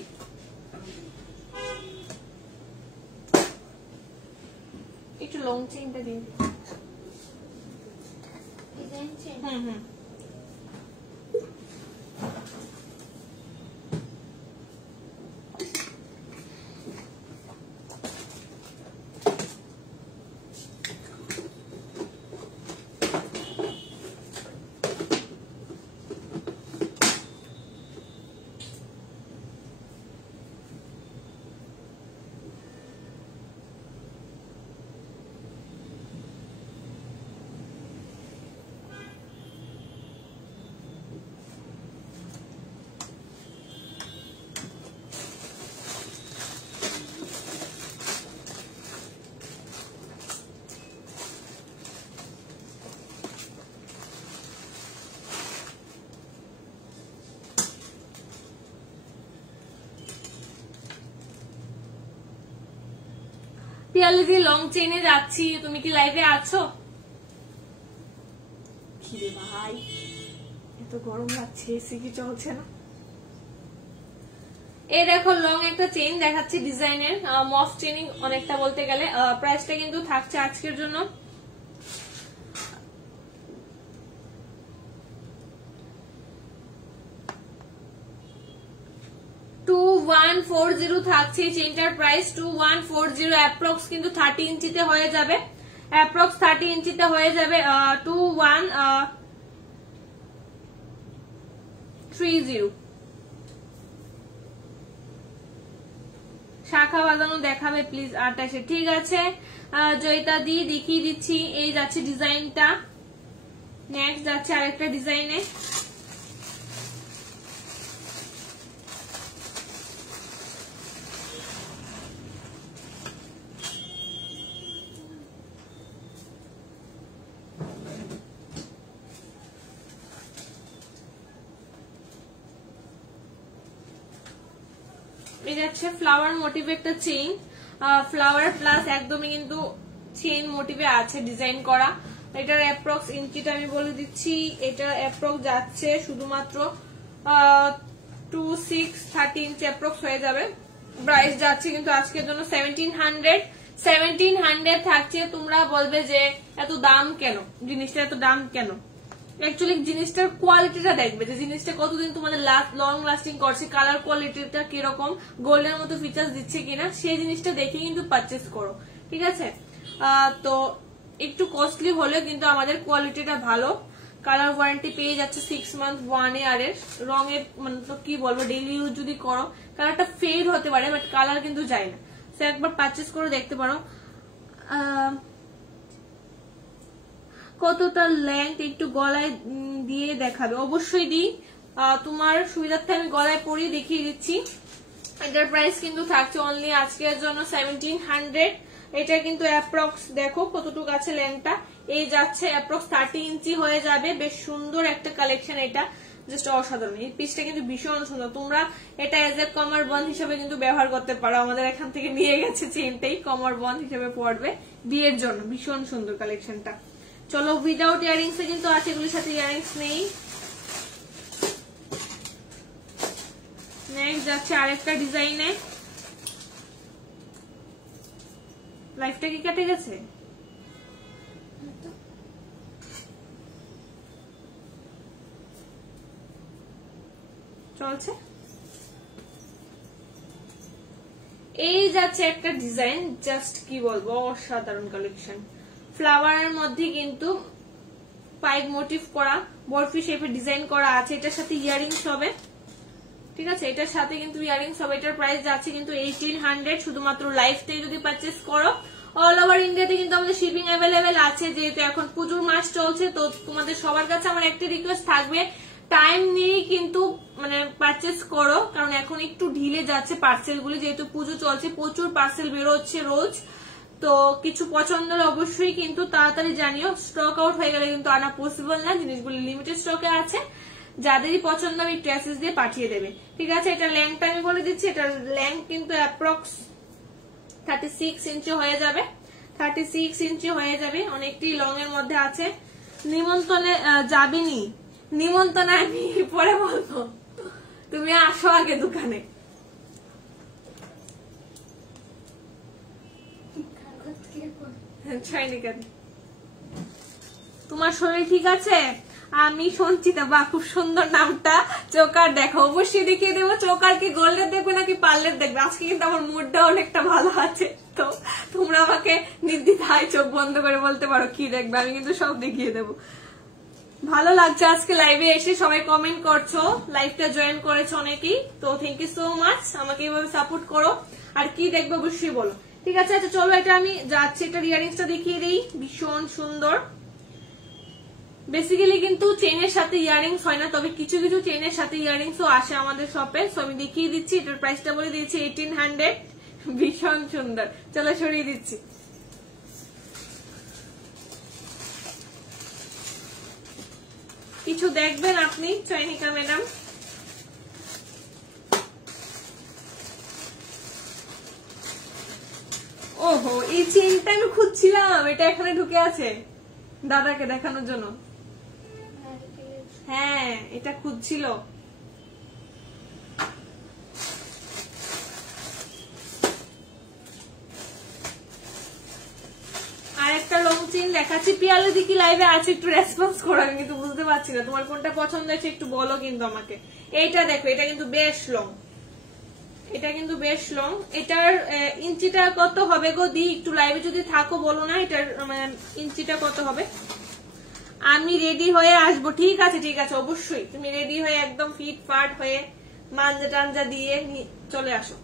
একটু লং চেনটা দিন। হুম পিয়ালিদি লং চেনে যাচ্ছি, তুমি কি লাইভে আছো? খিরে ভাই, এত গরম লাগছে, এসি কি চলছে না? এই দেখো লং একটা চেইন দেখাচ্ছি ডিজাইনের, মফ চেইনিং অনেকটা বলতে গেলে। প্রাইসটা কিন্তু থাকছে আজকের জন্য 2140 থাকছে এই চেইনটার প্রাইস। 2140 অ্যাপ্রক্স কিন্তু 30 ইঞ্চিতে হয়ে যাবে, অ্যাপ্রক্স 30 ইঞ্চিতে হয়ে যাবে। 2130 শাখা বাঁধানো দেখাবে প্লিজ 28-এ। ঠিক আছে জয়িতা দি দেখিয়ে দিচ্ছি। এই যাচ্ছে ডিজাইনটা, নেক্সট যাচ্ছে আরেকটা ডিজাইনে। এটা হচ্ছে ফ্লাওয়ার মোটিভ একটা চেইন, ফ্লাওয়ার প্লাস একদমই কিন্তু চেইন মোটিভে আছে ডিজাইন করা। এটার অ্যাপ্রক্স ইঞ্চিটা আমি বলে দিচ্ছি, এটার অ্যাপ্রক্স যাচ্ছে শুধুমাত্র 2630 ইঞ্চি অ্যাপ্রক্স হয়ে যাবে। প্রাইস যাচ্ছে কিন্তু আজকের জন্য 1700 থাকছে। তোমরা বলবে যে এত দাম কেন, জিনিসটা এত দাম কেন? অ্যাকচুয়ালি জিনিসটার কোয়ালিটিটা দেখবে, যে জিনিসটা কতদিন তোমাদের লং লাস্টিং করছে, কালার কোয়ালিটিটা কিরকম, গোল্ডের মতো ফিচার্স দিচ্ছে কিনা, সেই জিনিসটা দেখে কিন্তু পারচেস করো, ঠিক আছে? তো একটু কস্টলি হলেও কিন্তু আমাদের কোয়ালিটিটা ভালো। কালার ওয়ারেন্টি পেয়ে যাচ্ছে 6 মান্থ 1 ইয়ারের। রঙের মানে তো কি বলবো, ডেইলি ইউজ যদি করো কালারটা ফেড হতে পারে, বাট কালার কিন্তু যায় না। সো একবার পারচেস করে দেখতে পারো। কতটা লেন্থ একটু গলায় দিয়ে দেখাবে, অবশ্যই দিই। তোমার সুবিধার্থে আমি গলায় পরিয়ে দেখিয়ে দিচ্ছি। এটার প্রাইস কিন্তু থাকছে অনলি আজকের জন্য 1700। এটা কিন্তু অ্যাপ্রক্স দেখো কতটুকু আছে লেন্থটা, এই যাচ্ছে অ্যাপ্রক্স 30 ইঞ্চি হয়ে যাবে। বেশ সুন্দর একটা কালেকশন, এটা জাস্ট অসাধারণ। এই পিসটা কিন্তু ভীষণ সুন্দর। তোমরা এটা এজ এ কমার বন্ধ হিসেবে কিন্তু ব্যবহার করতে পারো। আমাদের এখান থেকে নিয়ে গেছে চেইনটাই, কমার বন্ধ হিসেবে পড়বে বিয়ের জন্য। ভীষণ সুন্দর কালেকশনটা। চলো উইদাউট ইয়ারিংস এ কিন্তু আছে, এগুলোর সাথে ইয়ারিংস নেই। নেক্সট যাচ্ছে আরেকটা ডিজাইনে। লাইফটা কি কেটে গেছে? চলছে। এই যাচ্ছে একটা ডিজাইন, জাস্ট কি বলবো, অসাধারণ কালেকশন। ফ্লাওয়ারের মধ্যে কিন্তু পাইপ মোটিভ করা, বরফি শেপে ডিজাইন করা আছে। এটার সাথে ইয়ারিংস হবে, ঠিক আছে? এটার সাথে কিন্তু ইয়ারিংস হবে। এটার প্রাইস যাচ্ছে কিন্তু 1800 শুধুমাত্র লাইফ থেকে যদি পারচেস করো। অল ওভার ইন্ডিয়াতে কিন্তু আমাদের শিপিং অ্যাভেলেবেল আছে, যেহেতু এখন পুজোর মাস চলছে। তো তোমাদের সবার কাছে আমার একটা রিকোয়েস্ট থাকবে, টাইম নিয়ে কিন্তু মানে পারচেস করো, কারণ এখন একটু ঢিলে যাচ্ছে পার্সেল গুলি, যেহেতু পুজো চলছে, প্রচুর পার্সেল বেরোচ্ছে রোজ। তো কিছু পছন্দ হলে অবশ্যই কিন্তু তাড়াতাড়ি জানিও, স্টক আউট হয়ে গেলে কিন্তু আনা পসিবল না, জিনিসগুলি লিমিটেড স্টকে আছে। যাদেরই পছন্দ আমি ট্রেসেস দিয়ে পাঠিয়ে দেবে, ঠিক আছে। এটা লেংথটা আমি বলে দিচ্ছি, এটার লেংথ কিন্তু অ্যাপ্রক্স 36 ইঞ্চি হয়ে যাবে, 36 ইঞ্চি হয়ে যাবে, অনেকটি লং এর মধ্যে আছে। নিমন্ত্রণে যাবিনি, নিমন্ত্রণে আমি পরে বলবো, তুমি আসো আগে দোকানে। তোমার শরীর ঠিক আছে? আমি সঞ্চিতা, বা খুব সুন্দর নামটা। চোকার দেখো, অবশ্যই দেখিয়ে দেবো। চোকার কি গোল্ডের দেখবে নাকি পার্লের দেখবে? আজকে কিন্তু আমার মুডটা অনেকটা ভালো আছে, তো তোমরা আমাকে নির্দ্বিধায় চোখ বন্ধ করে বলতে পারো কি দেখবে, আমি কিন্তু সব দেখিয়ে দেবো। ভালো লাগছে আজকে লাইভে এসে, সবাই কমেন্ট করছো, লাইভটা জয়েন করেছো অনেকেই, তো থ্যাংক ইউ সো মাচ। আমাকে এইভাবে সাপোর্ট করো। আর কি দেখবে অবশ্যই বলো, ঠিক আছে। আচ্ছা চলো, এটা আমি যাচ্ছি, এটা ইয়ারিংসটা দেখিয়ে দিই, ভীষণ সুন্দর। বেসিক্যালি কিন্তু চেনের সাথে ইয়ারিংস হয় না, তবে কিছু কিছু চেনের সাথে ইয়ারিংসও আসে আমাদের শপে, সো আমি দেখিয়ে দিচ্ছি। এটার প্রাইসটা বলে দিয়েছি 1800, ভীষণ সুন্দর। চলো সরিয়ে দিচ্ছি। কিছু দেখবেন আপনি চয়নিকা ম্যাডাম? ওহো, এই চেনটা আমি খুঁজছিলাম, এটা এখানে ঢুকে আছে দাদাকে দেখানোর জন্য। হ্যাঁ, এটা খুঁজছিল। আর একটা লং চেন দেখাচ্ছি। পিয়ালো দিকে লাইভে আছে, একটু রেসপন্স করো, আমি কিন্তু বুঝতে পারছি না তোমার কোনটা পছন্দ হয়েছে, একটু বলো কিন্তু আমাকে। এইটা দেখো, এটা কিন্তু বেশ লং, এটা কিন্তু বেশ লং। এটার ইঞ্চিটা কত হবে গো দি? একটু লাইভে যদি থাকো বলো না, এটার ইঞ্চিটা কত হবে। আমি রেডি হয়ে আসবো, ঠিক আছে ঠিক আছে, অবশ্যই তুমি রেডি হয়ে একদম ফিট ফাট হয়ে মাঞ্জা টাঞ্জা দিয়ে চলে আসো।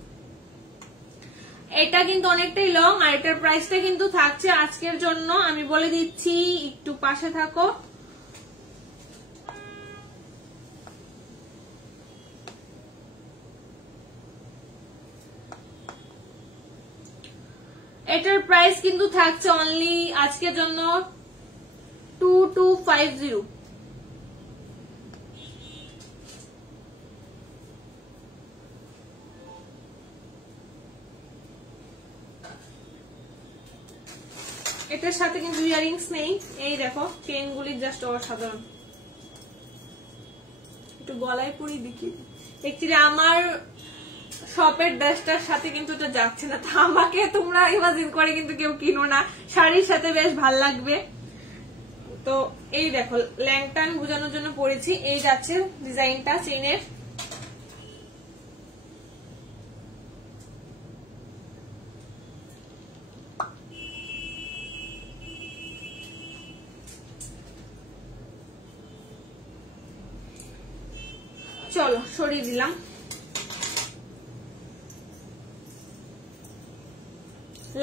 এটা কিন্তু অনেকটাই লং, আর এটার প্রাইসটা কিন্তু থাকছে আজকের জন্য, আমি বলে দিচ্ছি, একটু পাশে থাকো। এটার প্রাইস কিন্তু থাকছে অনলি আজকের জন্য 2250। এটার সাথে কিন্তু ইয়ারিংস নেই, এই দেখো চেন গুলি জাস্ট অসাধারণ। একটু গলায় পরি দেখি। অ্যাকচুয়ালি আমার শপের ড্রেসটার সাথে কিন্তু এটা যাচ্ছে না, তা আমাকে তোমরা ইমাজিন করে কিন্তু কেউ কিনো না, শাড়ির সাথে বেশ ভাল লাগবে। তো এই দেখো, ল্যাংটা আমি বোঝানোর জন্য পরেছি, এই যাচ্ছে ডিজাইনটা চেনের। চলো সরিয়ে দিলাম।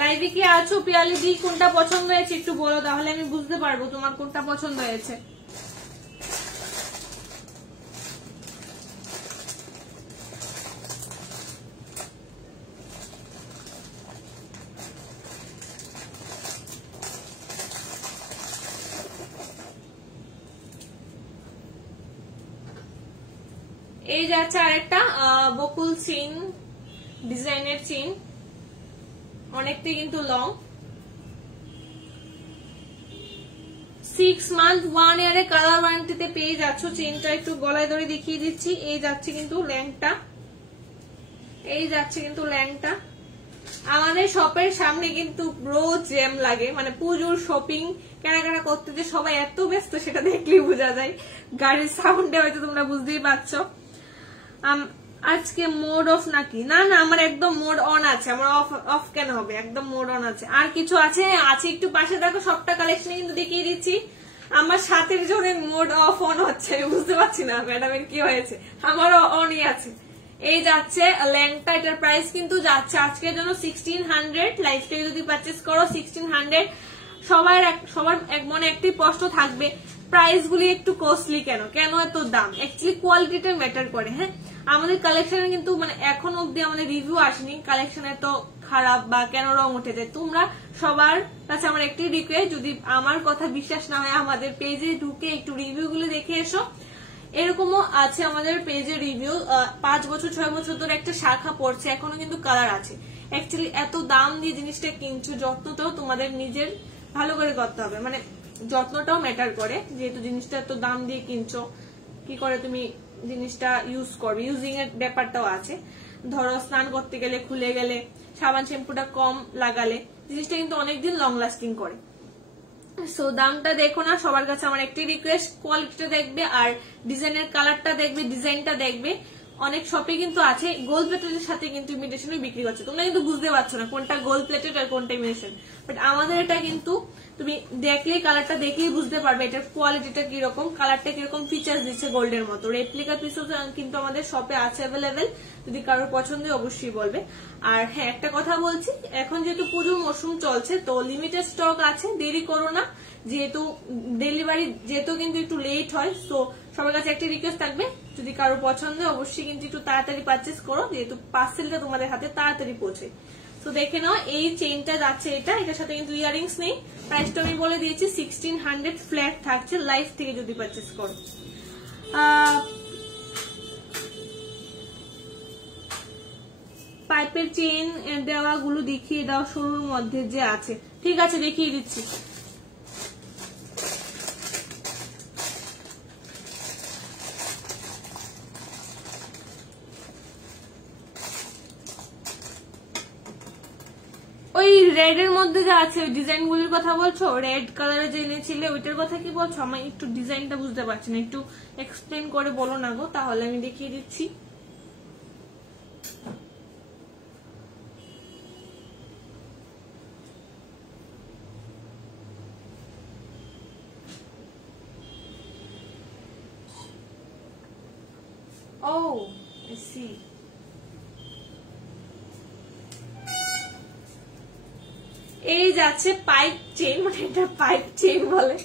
লাইভে কি আছো পিয়ালি দি? কোনটা পছন্দ হয়েছে একটু বলো, তাহলে আমি বুঝতে পারবো তোমার কোনটা পছন্দ হয়েছে। এই যাচ্ছে আরেকটা বকুল চেইন ডিজাইনের চেইন, অনেকটাই কিন্তু লং। 6 মান্থ 1 ইয়ারে কালার ওয়ারেন্টিতে পেয়ে যাচ্ছ। চেইনটা একটু গলায় ধরে দেখিয়ে দিচ্ছি। এই যাচ্ছে কিন্তু ল্যাংটা, এই যাচ্ছে কিন্তু ল্যাংটা। আমাদের শপের সামনে কিন্তু রোজ জ্যাম লাগে, মানে পুজোর শপিং কেনাকাটা করতে যে সবাই এত ব্যস্ত সেটা দেখলেই বোঝা যায়। গাড়ির সাউন্ডে হয়তো তোমরা বুঝতেই পারছো। আজকে মোড অফ নাকি? না না, আমার একদম মোড অন আছে। আমার অফ কেন হবে, একদম মোড অন আছে। আর কিছু আছে একটু পাশে দেখো, সবটা কালেকশন কিন্তু দেখিয়ে দিচ্ছি। আমার সাথের জনের মোড অফ অন হচ্ছে, আমি বুঝতে পারছি না ম্যাডামের কি হয়েছে, আমারও অনই আছে। এই যাচ্ছে ল্যাংটা, এটার প্রাইস কিন্তু যাচ্ছে আজকের জন্য 1600। লাইফটাই যদি পারচেস করো 1600। সবার এক মনে একটি প্রশ্ন থাকবে, প্রাইস গুলি একটু কস্টলি কেন, কেন এত দাম? অ্যাকচুয়ালি কোয়ালিটিটা ম্যাটার করে। হ্যাঁ, আমাদের কালেকশনে কিন্তু মানে এখন অব্দি আমাদের রিভিউ আসেনি কালেকশন এত খারাপ বা কেন রং উঠেছে। তোমরা সবার কাছে আমার একটি রিকোয়েস্ট, যদি আমার কথা বিশ্বাস না হয় আমাদের পেজে ঢুকে একটু রিভিউ গুলো দেখে এসো। এরকমও আছে আমাদের পেজে রিভিউ 5 বছর 6 বছর ধরে একটা শাখা পড়ছে, এখনো কিন্তু কালার আছে। অ্যাকচুয়ালি এত দাম দিয়ে জিনিসটা কিনছো, যত্নটাও তোমাদের নিজের ভালো করে করতে হবে, মানে যত্নটাও ম্যাটার করে। যেহেতু জিনিসটা এত দাম দিয়ে কিনছো, কি করে তুমি জিনিসটা ইউজ করবে, ইউজিং এর ব্যাপারটাও আছে। ধরো স্নান করতে গেলে, খুলে গেলে, সাবান শ্যাম্পুটা কম লাগালে জিনিসটা কিন্তু অনেকদিন লং লাস্টিং করে। সো দামটা দেখো না, সবার কাছে আমার একটি রিকোয়েস্ট, কোয়ালিটিটা দেখবে আর ডিজাইনের কালারটা দেখবে, ডিজাইনটা দেখবে। অনেক শপে কিন্তু আছে গোল্ড প্লেটের সাথে কিন্তু ইমিটেশনও বিক্রি করছে, তোমরা কিন্তু বুঝতে পারছো না কোনটা গোল্ড প্লেটেড আর কোনটা ইমিটেশন। বাট আমাদের এটা কিন্তু তুমি দেখলেই, কালারটা দেখলেই বুঝতে পারবে এটার কোয়ালিটিটা কিরকম, কালারটা কিরকম, ফিচার্স দিচ্ছে গোল্ডের মতো। রেপ্লিকা পিসও কিন্তু আমাদের শপে আছে অ্যাভেলেবেল, যদি কারোর পছন্দ অবশ্যই বলবে। আর হ্যাঁ, একটা কথা বলছি, এখন যেহেতু পুজোর মৌসুম চলছে তো লিমিটেড স্টক আছে, দেরি করো না, যেহেতু ডেলিভারি যেহেতু কিন্তু একটু লেট হয়। সো সবার কাছে একটা রিকোয়েস্ট থাকবে, যদি কারোর পছন্দ অবশ্যই কিন্তু একটু তাড়াতাড়ি পারচেস করো, যেহেতু পার্সেলটা তোমাদের হাতে তাড়াতাড়ি পৌঁছে। তো দেখে নাও, এই চেইনটা যাচ্ছে, এটার সাথে কিন্তু ইয়ারিংস নেই। প্রাইসটা আমি বলে দিয়েছি 1600 ফ্ল্যাট থাকছে লাইভ থেকে যদি পারচেস করো। পাইপের চেইন দেওয়া গুলো দেখিয়ে দাও, সরুর মধ্যে যে আছে। ঠিক আছে, দেখিয়ে দিচ্ছি। ওই রেড এর মধ্যে যা আছে ওই ডিজাইন গুলির কথা বলছো? রেড কালারের যে এনেছিলে ওইটার কথা কি বলছো? আমি একটু ডিজাইনটা বুঝতে পারছি না, একটু এক্সপ্লেন করে বলো না গো, তাহলে আমি দেখিয়ে দিচ্ছি। Oh, I see. এই যাচ্ছে পাইপ চেইন, মানে এটা পাইপ চেইন বলে,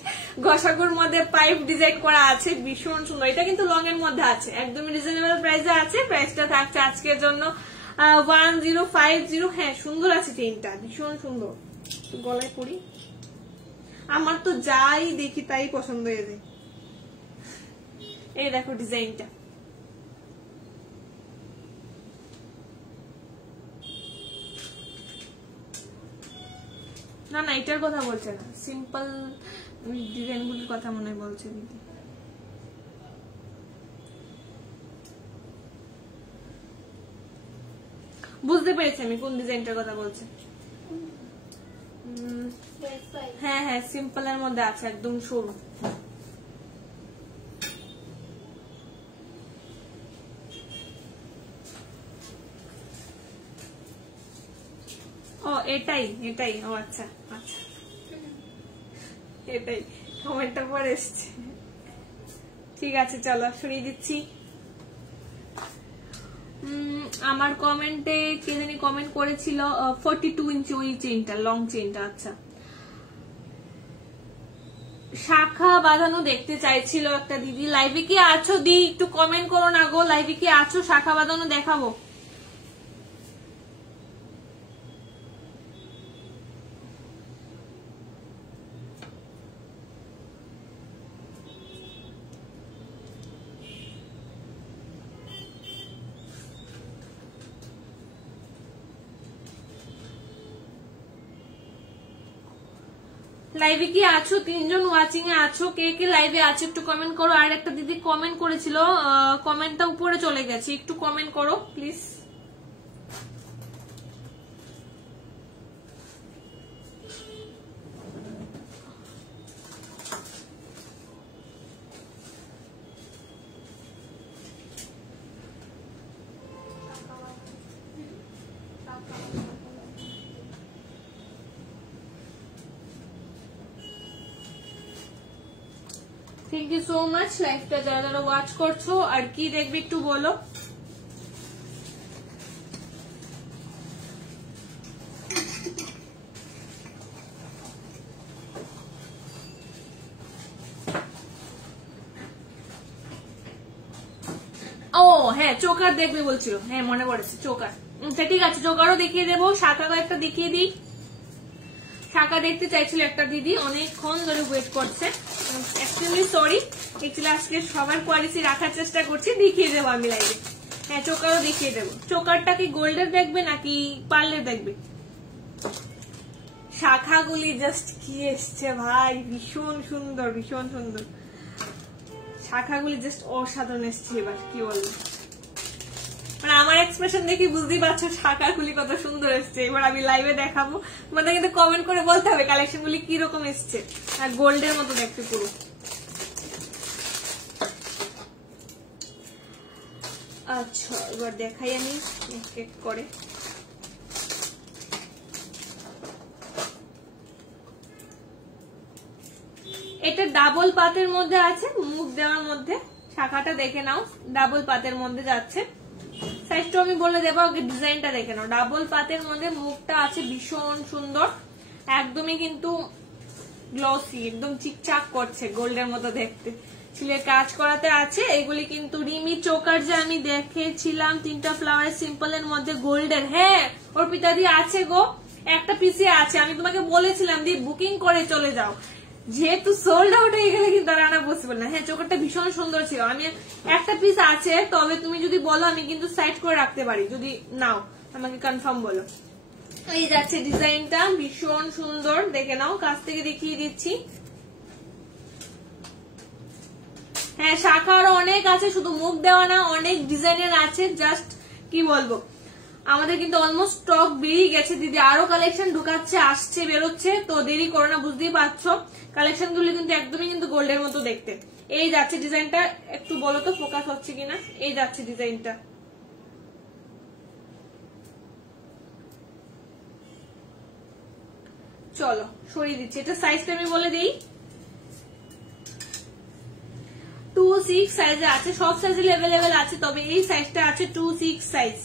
ঘষাগুর মধ্যে পাইপ ডিজাইন করা আছে, ভীষণ সুন্দর। এটা কিন্তু লং এর মধ্যে আছে, একদমই রিজনেবল প্রাইসে আছে। প্রাইসটা থাকছে আজকের জন্য 1050। হ্যাঁ, সুন্দর আছে চেইনটা, ভীষণ সুন্দর। গলায় পরি, আমার তো যাই দেখি তাই পছন্দ হয়ে যায়। এই দেখো ডিজাইনটা, না না এটার কথা বলছে না, সিম্পল ডিজাইন গুলির কথা মনে হয় বলছে দিদি। বুঝতে পেরেছি আমি কোন ডিজাইনটার কথা বলছে। হ্যাঁ হ্যাঁ, সিম্পল এর মধ্যে আছে, একদম সরু। ও এটাই এটাই, ও আচ্ছা আচ্ছা, এটাই কমেন্টটা পরে এসছে। ঠিক আছে, চলো সরিয়ে দিচ্ছি। আমার কমেন্টে কে জানি কমেন্ট করেছিল 42 ইঞ্চি ওই চেইনটা, লং চেইনটা। আচ্ছা, শাখা বাঁধানো দেখতে চাইছিল একটা দিদি। লাইভে কি আছো দি? একটু কমেন্ট করো না গো, লাইভে কি আছো? শাখা বাঁধানো দেখাবো। লাইভে কি আছো? 3 জন ওয়াচিং এ আছো, কে কে লাইভে আছো একটু কমেন্ট করো। আর একটা দিদি কমেন্ট করেছিল, কমেন্টটা উপরে চলে গেছে, একটু কমেন্ট করো please. Thank you so much. লাইভটা যারা যারা ওয়াচ করছো আর কি দেখবে একটু বলো। হ্যাঁ চোকার দেখবে বলছিল, হ্যাঁ মনে পড়েছে চোকার। ঠিক আছে চোকারও দেখিয়ে দেবো, শাখাও একটা দেখিয়ে দিই। শাখা দেখতে চাইছিল একটা দিদি, অনেকক্ষণ ধরে ওয়েট করছে, এক্সট্রিমলি সরি। অ্যাকচুয়ালি আজকে সবার কোয়ালিটি রাখার চেষ্টা করছি, দেখিয়ে দেবো আমি লাইভে। হ্যাঁ চোকারও দেখিয়ে দেবো। চোকারটা কি গোল্ডের দেখবে নাকি পার্লের দেখবে? শাখাগুলি জাস্ট কি এসছে ভাই, ভীষণ সুন্দর ভীষণ সুন্দর শাখাগুলি, জাস্ট অসাধারণ এসছে এবার, কি বলবো, মানে আমার এক্সপ্রেশন দেখে বুঝতেই পারছো শাখাগুলি কত সুন্দর এসছে। এবার আমি লাইভে দেখাবো, তোমাদের কিন্তু কমেন্ট করে বলতে হবে কালেকশন গুলি কিরকম এসছে, আর গোল্ডের মতো দেখতে পুরো। আচ্ছা এবার দেখাই আমি এক করে। এটা ডাবল পাতের মধ্যে আছে, মুখ দেওয়ার মধ্যে, শাখাটা দেখে নাও, ডাবল পাতের মধ্যে যাচ্ছে। সাইজটা আমি বলে দেবো, আগে ডিজাইনটা দেখে নাও। ডাবল পাতের মধ্যে মুখটা আছে ভীষণ সুন্দর, একদমই কিন্তু গ্লসি, একদম চিকচাক করছে, গোল্ডের মতো দেখতে। ছিলে কাজ করাতে আছে। এগুলি কিন্তু রিমি চোকার যে আমি দেখেছিলাম 3টা ফ্লাওয়ার সিম্পল এর মধ্যে গোল্ডের, হ্যাঁ অর্পিতা দি আছে গো, একটা পিসে আছে। আমি তোমাকে বলেছিলাম দি বুকিং করে চলে যাও, যেহেতু সোল্ড আউট হয়ে গেলে কিন্তু আর আনা পসিবল না। হ্যাঁ চোকারটা ভীষণ সুন্দর ছিল, আমি একটা পিস আছে, তবে তুমি যদি বলো আমি কিন্তু সাইড করে রাখতে পারি, যদি নাও আমাকে কনফার্ম বলো। এই যাচ্ছে ডিজাইনটা, ভীষণ সুন্দর, দেখে নাও, কাছ থেকে দেখিয়ে দিচ্ছি। হ্যাঁ শাখা আরো অনেক আছে, শুধু মুখ দেওয়া না, অনেক ডিজাইনের আছে, জাস্ট কি বলবো, আমাদের কিন্তু অলমোস্ট স্টক বেরিয়ে গেছে দিদি, আরো কালেকশন ঢুকাচ্ছে, আসছে বেরোচ্ছে, তো দেরি করো না, বুঝতেই পারছো কালেকশন গুলো কিন্তু একদমই কিন্তু গোল্ডের মতো দেখতে। এই যাচ্ছে ডিজাইনটা, একটু বলো তো ফোকাস হচ্ছে কিনা, এই যাচ্ছে ডিজাইনটা। চলো সরিয়ে দিচ্ছি, এটা সাইজটা আমি বলে দিই, 2-6 সাইজে আছে, সব সাইজে অ্যাভেলেবেল আছে, তবে এই সাইজটা আছে 2-6 সাইজ।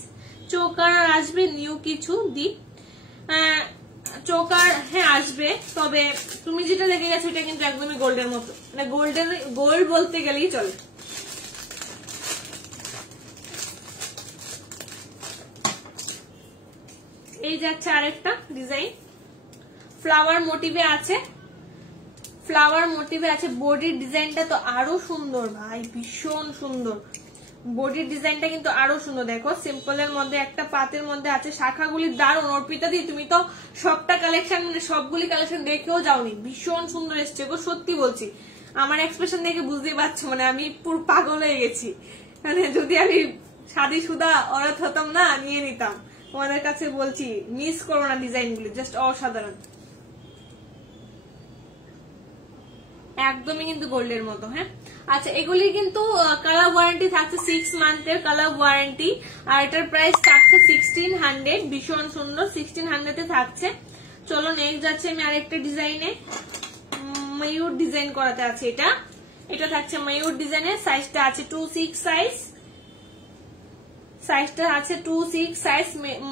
চোকার আসবে নিউ কিছু দি, চোকার হ্যাঁ আসবে, তবে তুমি যেটা দেখে গেছো এটা কিন্তু একদমই গোল্ডের মতো, মানে গোল্ডের গোল্ড বলতে গেলেই চলে। এই যাচ্ছে আরেকটা ডিজাইন, ফ্লাওয়ার মোটিভে আছে, ফ্লাওয়ার মোটিভে আছে। বডির ডিজাইনটা তো আরো সুন্দর ভাই, ভীষণ সুন্দর, বডির ডিজাইনটা কিন্তু আরো সুন্দর। দেখো সিম্পল এর মধ্যে একটা পাতের মধ্যে আছে, শাখাগুলি দারুণ। অর্পিতা দি তুমি তো সবটা কালেকশন, মানে সবগুলি কালেকশন দেখেও যাওনি, ভীষণ সুন্দর এসছে গো, সত্যি বলছি। আমার এক্সপ্রেশন দেখে বুঝতেই পারছো, মানে আমি পুরো পাগল হয়ে গেছি, মানে যদি আমি শাদি সুদা অরাত হতাম না, নিয়ে নিতাম। তোমাদের কাছে বলছি মিস করো না ডিজাইন গুলি, জাস্ট অসাধারণ, একদমই কিন্তু গোল্ডের মতো। হ্যাঁ আচ্ছা, এগুলি কিন্তু কালার ওয়ারেন্টি থাকছে 6 মান্থের কালার ওয়ারেন্টি, আর এটার প্রাইস থাকছে 1600, ভীষণ সুন্দর, 1600 এ থাকছে। চলো নেক্সট যাচ্ছে আমি আরেকটা ডিজাইনে, ময়ূর ডিজাইন করাতে আছে, এটা থাকছে ময়ূর ডিজাইনের, সাইজটা আছে 2-6 সাইজ, সাইজটা আছে 2-6 সাইজ,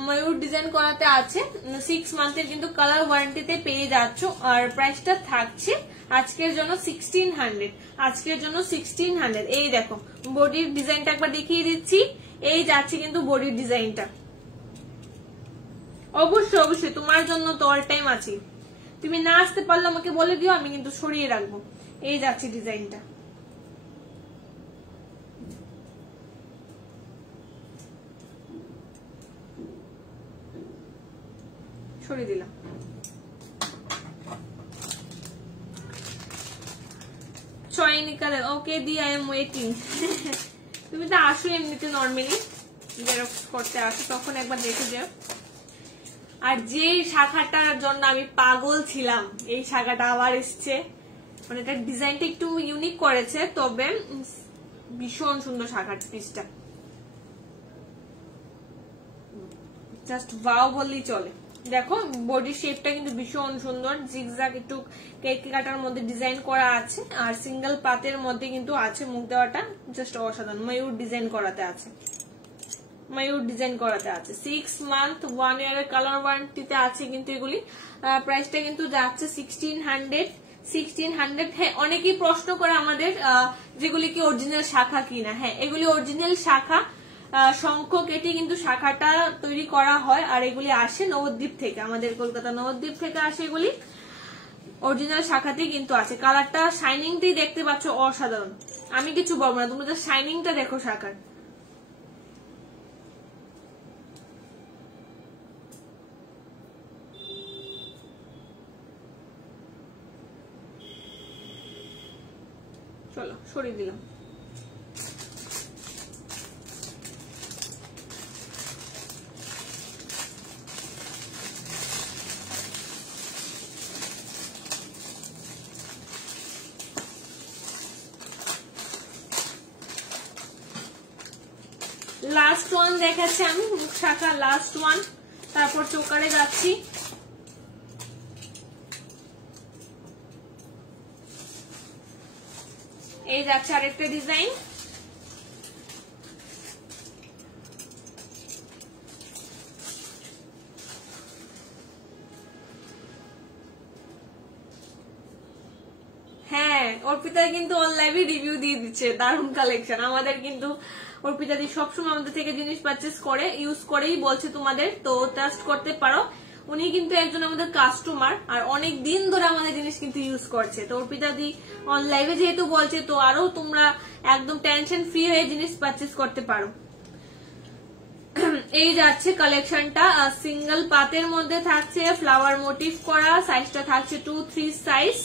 ময়ূর ডিজাইন করাতে আছে, 6 মান্থের কিন্তু কালার ওয়ারেন্টিতে পেয়ে যাচ্ছ। আর প্রাইসটা থাকছে আজকের জন্য 1600, আজকের জন্য 1600। এই দেখো বডির ডিজাইনটা একবার দেখিয়ে দিচ্ছি, এই যাচ্ছে কিন্তু বডির ডিজাইনটা। অবশ্যই অবশ্যই তোমার জন্য তো অল টাইম আছি, তুমি না আসতে পারলে আমাকে বলে দিও, আমি কিন্তু সরিয়ে রাখবো। এই যাচ্ছে ডিজাইনটা, সরিয়ে দিলাম। চয়নি কালার, ওকে দি আই এম ওয়েটিং। তুমি তো আসো এমনিতে নর্মালি জেরক্স করতে আসো, তখন একবার দেখে যাও। আর যে শাখাটার জন্য আমি পাগল ছিলাম, এই শাখাটা আবার এসছে, মানে এটার ডিজাইনটা একটু ইউনিক করেছে, তবে ভীষণ সুন্দর শাখার পিসটা, জাস্ট ওয়াও বললেই চলে। দেখো বডির শেপটা কিন্তু ভীষণ সুন্দর, জিগজ্যাগ একটু কেক কাটার মধ্যে ডিজাইন করা আছে, আর সিঙ্গেল পাতের মধ্যে কিন্তু আছে মুখ দেওয়াটা, জাস্ট অসাধারণ। ময়ূর ডিজাইন করাতে আছে, ময়ূর ডিজাইন করাতে আছে, 6 মান্থ 1 ইয়ারের কালার ওয়ারেন্টিতে আছে কিন্তু এগুলি। প্রাইসটা কিন্তু যাচ্ছে 1600। হ্যাঁ অনেকেই প্রশ্ন করে আমাদের যেগুলি কি অরিজিনাল শাখা কিনা, হ্যাঁ এগুলি অরিজিনাল শাখা, শঙ্খ কেটে কিন্তু শাখাটা তৈরি করা হয়। আর এগুলি আসে নবদ্বীপ থেকে, আমাদের কলকাতা নবদ্বীপ থেকে আসে এগুলি। অরিজিনাল শাখাতেই কিন্তু আছে। কালারটা শাইনিংটাই দেখতে পাচ্ছ অসাধারণ। আমি কিছু বলবো না, তোমরা শাইনিংটা দেখো শাখার। চলো সরিয়ে দিলাম। লাস্ট ওয়ান দেখাচ্ছি আমি, মুখ শাখা লাস্ট ওয়ান, তারপর চোকারে যাচ্ছি। এই যাচ্ছে আরেকটা ডিজাইন। হ্যাঁ, অর্পিতা কিন্তু অনলাইনে রিভিউ দিয়ে দিচ্ছে, দারুণ কালেকশন। আমাদের কিন্তু অর্পিতা দি সবসময় আমাদের থেকে জিনিস পারচেস করে, ইউজ করেই বলছে তোমাদের, তো ট্রাস্ট করতে পারো। উনি কিন্তু একজন আমাদের কাস্টমার, আর অনেক দিন ধরে আমাদের জিনিস কিন্তু ইউজ করছে। তো অর্পিতা দি অনলাইনে যেহেতু বলছে, তো আরো তোমরা একদম টেনশন ফ্রি হয়ে জিনিস পারচেস করতে পারো। এই যাচ্ছে কালেকশনটা, সিঙ্গেল পাতের মধ্যে থাকছে, ফ্লাওয়ার মোটিভ করা, সাইজটা থাকছে 2-3 সাইজ,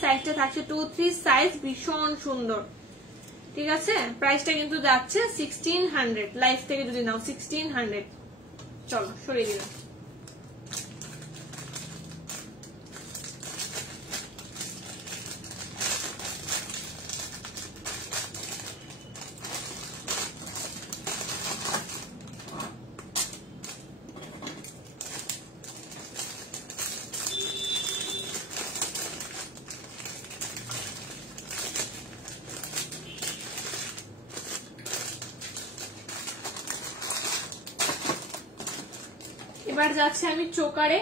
সাইজটা থাকছে 2-3 সাইজ, ভীষণ সুন্দর। ঠিক আছে, প্রাইসটা কিন্তু যাচ্ছে 1600, লাইফ থেকে যদি নাও 1600। চলো সরিয়ে দিলাম। এবার যাচ্ছে আমি চোকারে।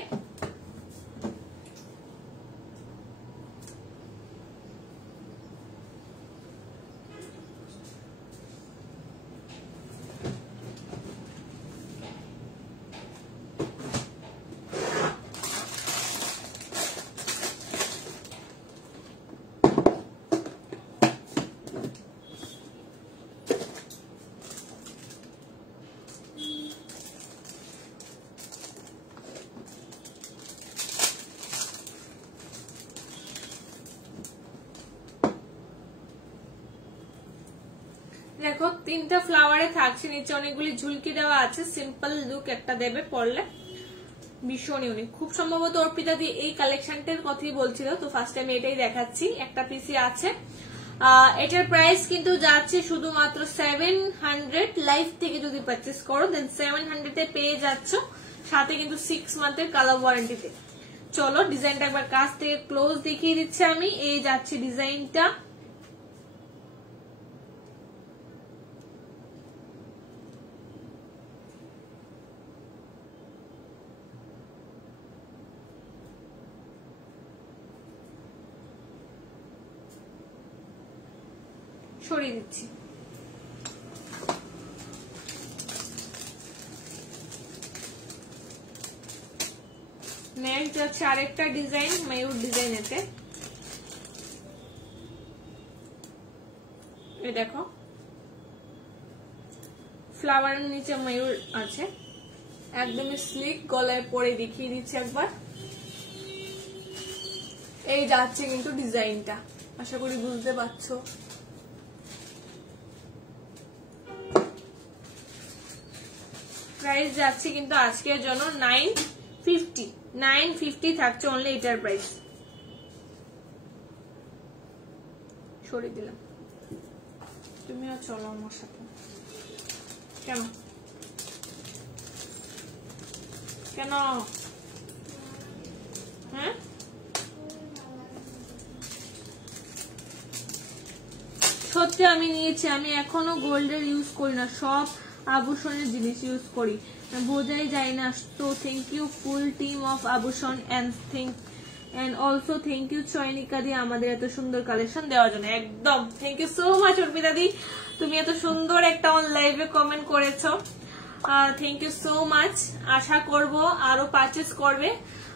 দেখো 3টা ফ্লাওয়ারে থাকছে, নিচে অনেকগুলি ঝুলকি দেওয়া আছে, সিম্পল লুক একটা দেবে পরলে, ভীষণ ইউনিক। খুব সম্ভবত অর্পিতা দি এই কালেকশনটার কথাই বলছিল, তো ফার্স্ট টাইম এটাই দেখাচ্ছি। একটা পিসি আছে, এটার প্রাইস কিন্তু যাচ্ছে শুধুমাত্র 700। লাইফ থেকে যদি পারচেস করো দেন 700 এ পেয়ে যাচ্ছ, সাথে কিন্তু 6 মান্থের কালার ওয়ারেন্টিতে। চলো ডিজাইনটা একবার কাছ থেকে ক্লোজ দেখিয়ে দিচ্ছি আমি। এই যাচ্ছে ডিজাইনটা, সরিয়ে দিচ্ছি। নেক্সট যাচ্ছে আরেকটা ডিজাইন, ময়ূর ডিজাইন। এতে এই দেখো ফ্লাওয়ারের নিচে ময়ূর আছে, একদমই স্লিক, গলায় পরে দেখিয়ে দিচ্ছি একবার। এই যাচ্ছে কিন্তু ডিজাইনটা, আশা করি বুঝতে পারছো। প্রাইস যাচ্ছে কিন্তু আজকের জন্য 950 থাকছে অনলি এটার প্রাইস। সরিয়ে দিলাম, তুমিও চলো আমার সাথে। কেন কেন হ্যাঁ, সত্যি আমি নিয়েছি, আমি এখনো গোল্ডের ইউজ করি না, সব আভূষণের জিনিস ইউজ করি, বোঝাই যায় না। তো thank you full team of Abhushan, and and also thank you Chayanika di আমাদের এত সুন্দর কালেকশন দেওয়ার জন্য। একদম thank you so much Arpita di, তুমি এত সুন্দর একটা অন লাইভে কমেন্ট করেছো, থ্যাংক ইউ সো মাচ। আশা করব আরো পারচেজ করবে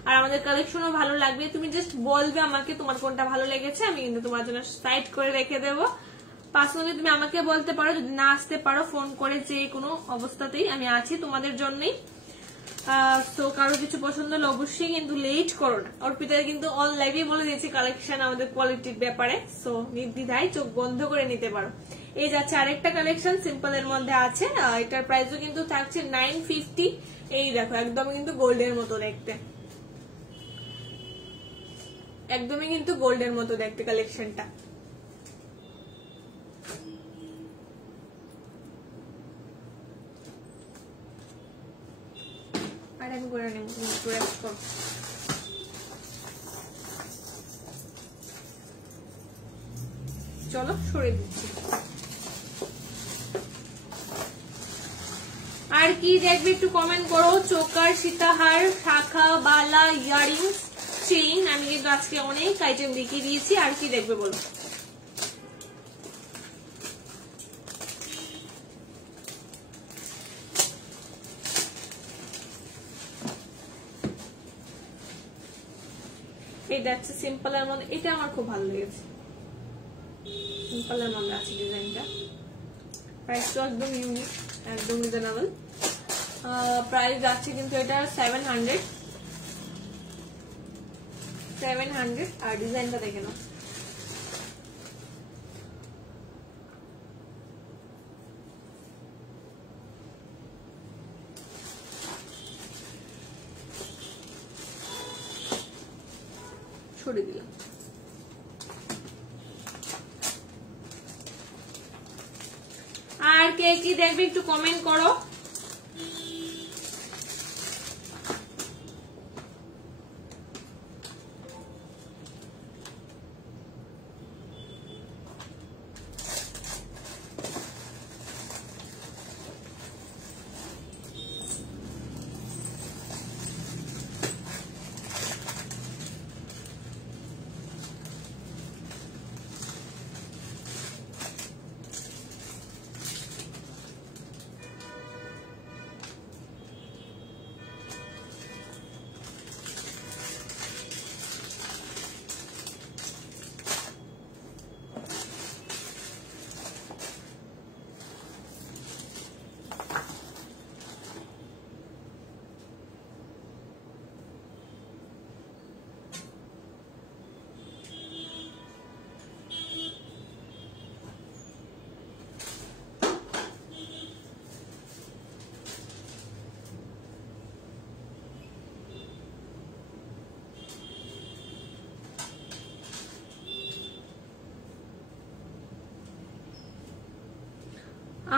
আর আমাদের কালেকশনও ভালো লাগবে। তুমি জাস্ট বলবে আমাকে তোমার কোনটা ভালো লেগেছে, আমি কিন্তু তোমার জন্য সাইড করে রেখে দেবো। পার্সোনালি তুমি আমাকে বলতে পারো, যদি না আসতে পারো ফোন করে, যে কোনো অবস্থাতেই আমি আছি তোমাদের জন্যই। তো কারো কিছু পছন্দ হলে অবশ্যই কিন্তু লেট করো না। অর্পিতা কিন্তু অন লাইভে বলে দিয়েছি কালেকশন আমাদের কোয়ালিটির ব্যাপারে, সো নির্দ্বিধায় চোখ বন্ধ করে নিতে পারো। এই যাচ্ছে আরেকটা কালেকশন সিম্পল এর মধ্যে আছে, এটার প্রাইসও কিন্তু থাকছে 950। এই দেখো একদম কিন্তু গোল্ডের মতো দেখতে, একদমই কিন্তু গোল্ডের মতো দেখতে কালেকশনটা। আর আমি করে নেব, চলো সরে দিচ্ছি। আর কি দেখবে একটু কমেন্ট করো। চোকার, সীতাহার, শাখা, বালা, ইয়ারিংস, চেইন, আমি কিন্তু আজকে অনেক আইটেম দেখিয়ে দিয়েছি। আর কি দেখবে বলো। এটা হচ্ছে সিম্পল এর মধ্যে, এটা আমার খুব ভালো লেগেছে। সিম্পল এর মধ্যে আছে ডিজাইনটা, প্রাইসটা একদম ইউনিক, একদম রিজনেবল। প্রাইস যাচ্ছে কিন্তু এটা 700। আর ডিজাইনটা দেখে নাও, ছড়ে দিলাম। আর কে কি দেখবে একটু কমেন্ট করো।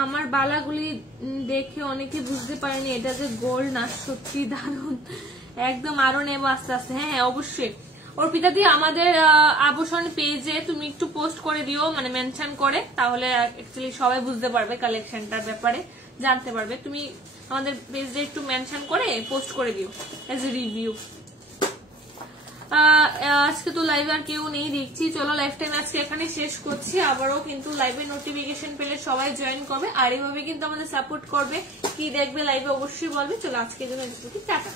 আমার বালাগুলি দেখে অনেকে বুঝতে পারেনি এটা যে গোল্ড না, সত্যি দারুণ, একদম আরো নেবো আস্তে আস্তে। হ্যাঁ অবশ্যই অর্পিতা দি, আমাদের আভূষণ পেজে তুমি একটু পোস্ট করে দিও, মানে মেনশন করে, তাহলে অ্যাকচুয়ালি সবাই বুঝতে পারবে কালেকশনটার ব্যাপারে, জানতে পারবে। তুমি আমাদের পেজে একটু মেনশন করে পোস্ট করে দিও এজ এ রিভিউ। আজকে তো লাইভে আর কেউ নেই দেখছি, চলো লাইভ টাইম আজকে এখানে শেষ করছি। আবারও কিন্তু লাইভে নোটিফিকেশন পেলে সবাই জয়েন করবে, আর এইভাবে কিন্তু আমাদের সাপোর্ট করবে। কি দেখবে লাইভে অবশ্যই বলবে। চলো আজকের জন্য টাটা।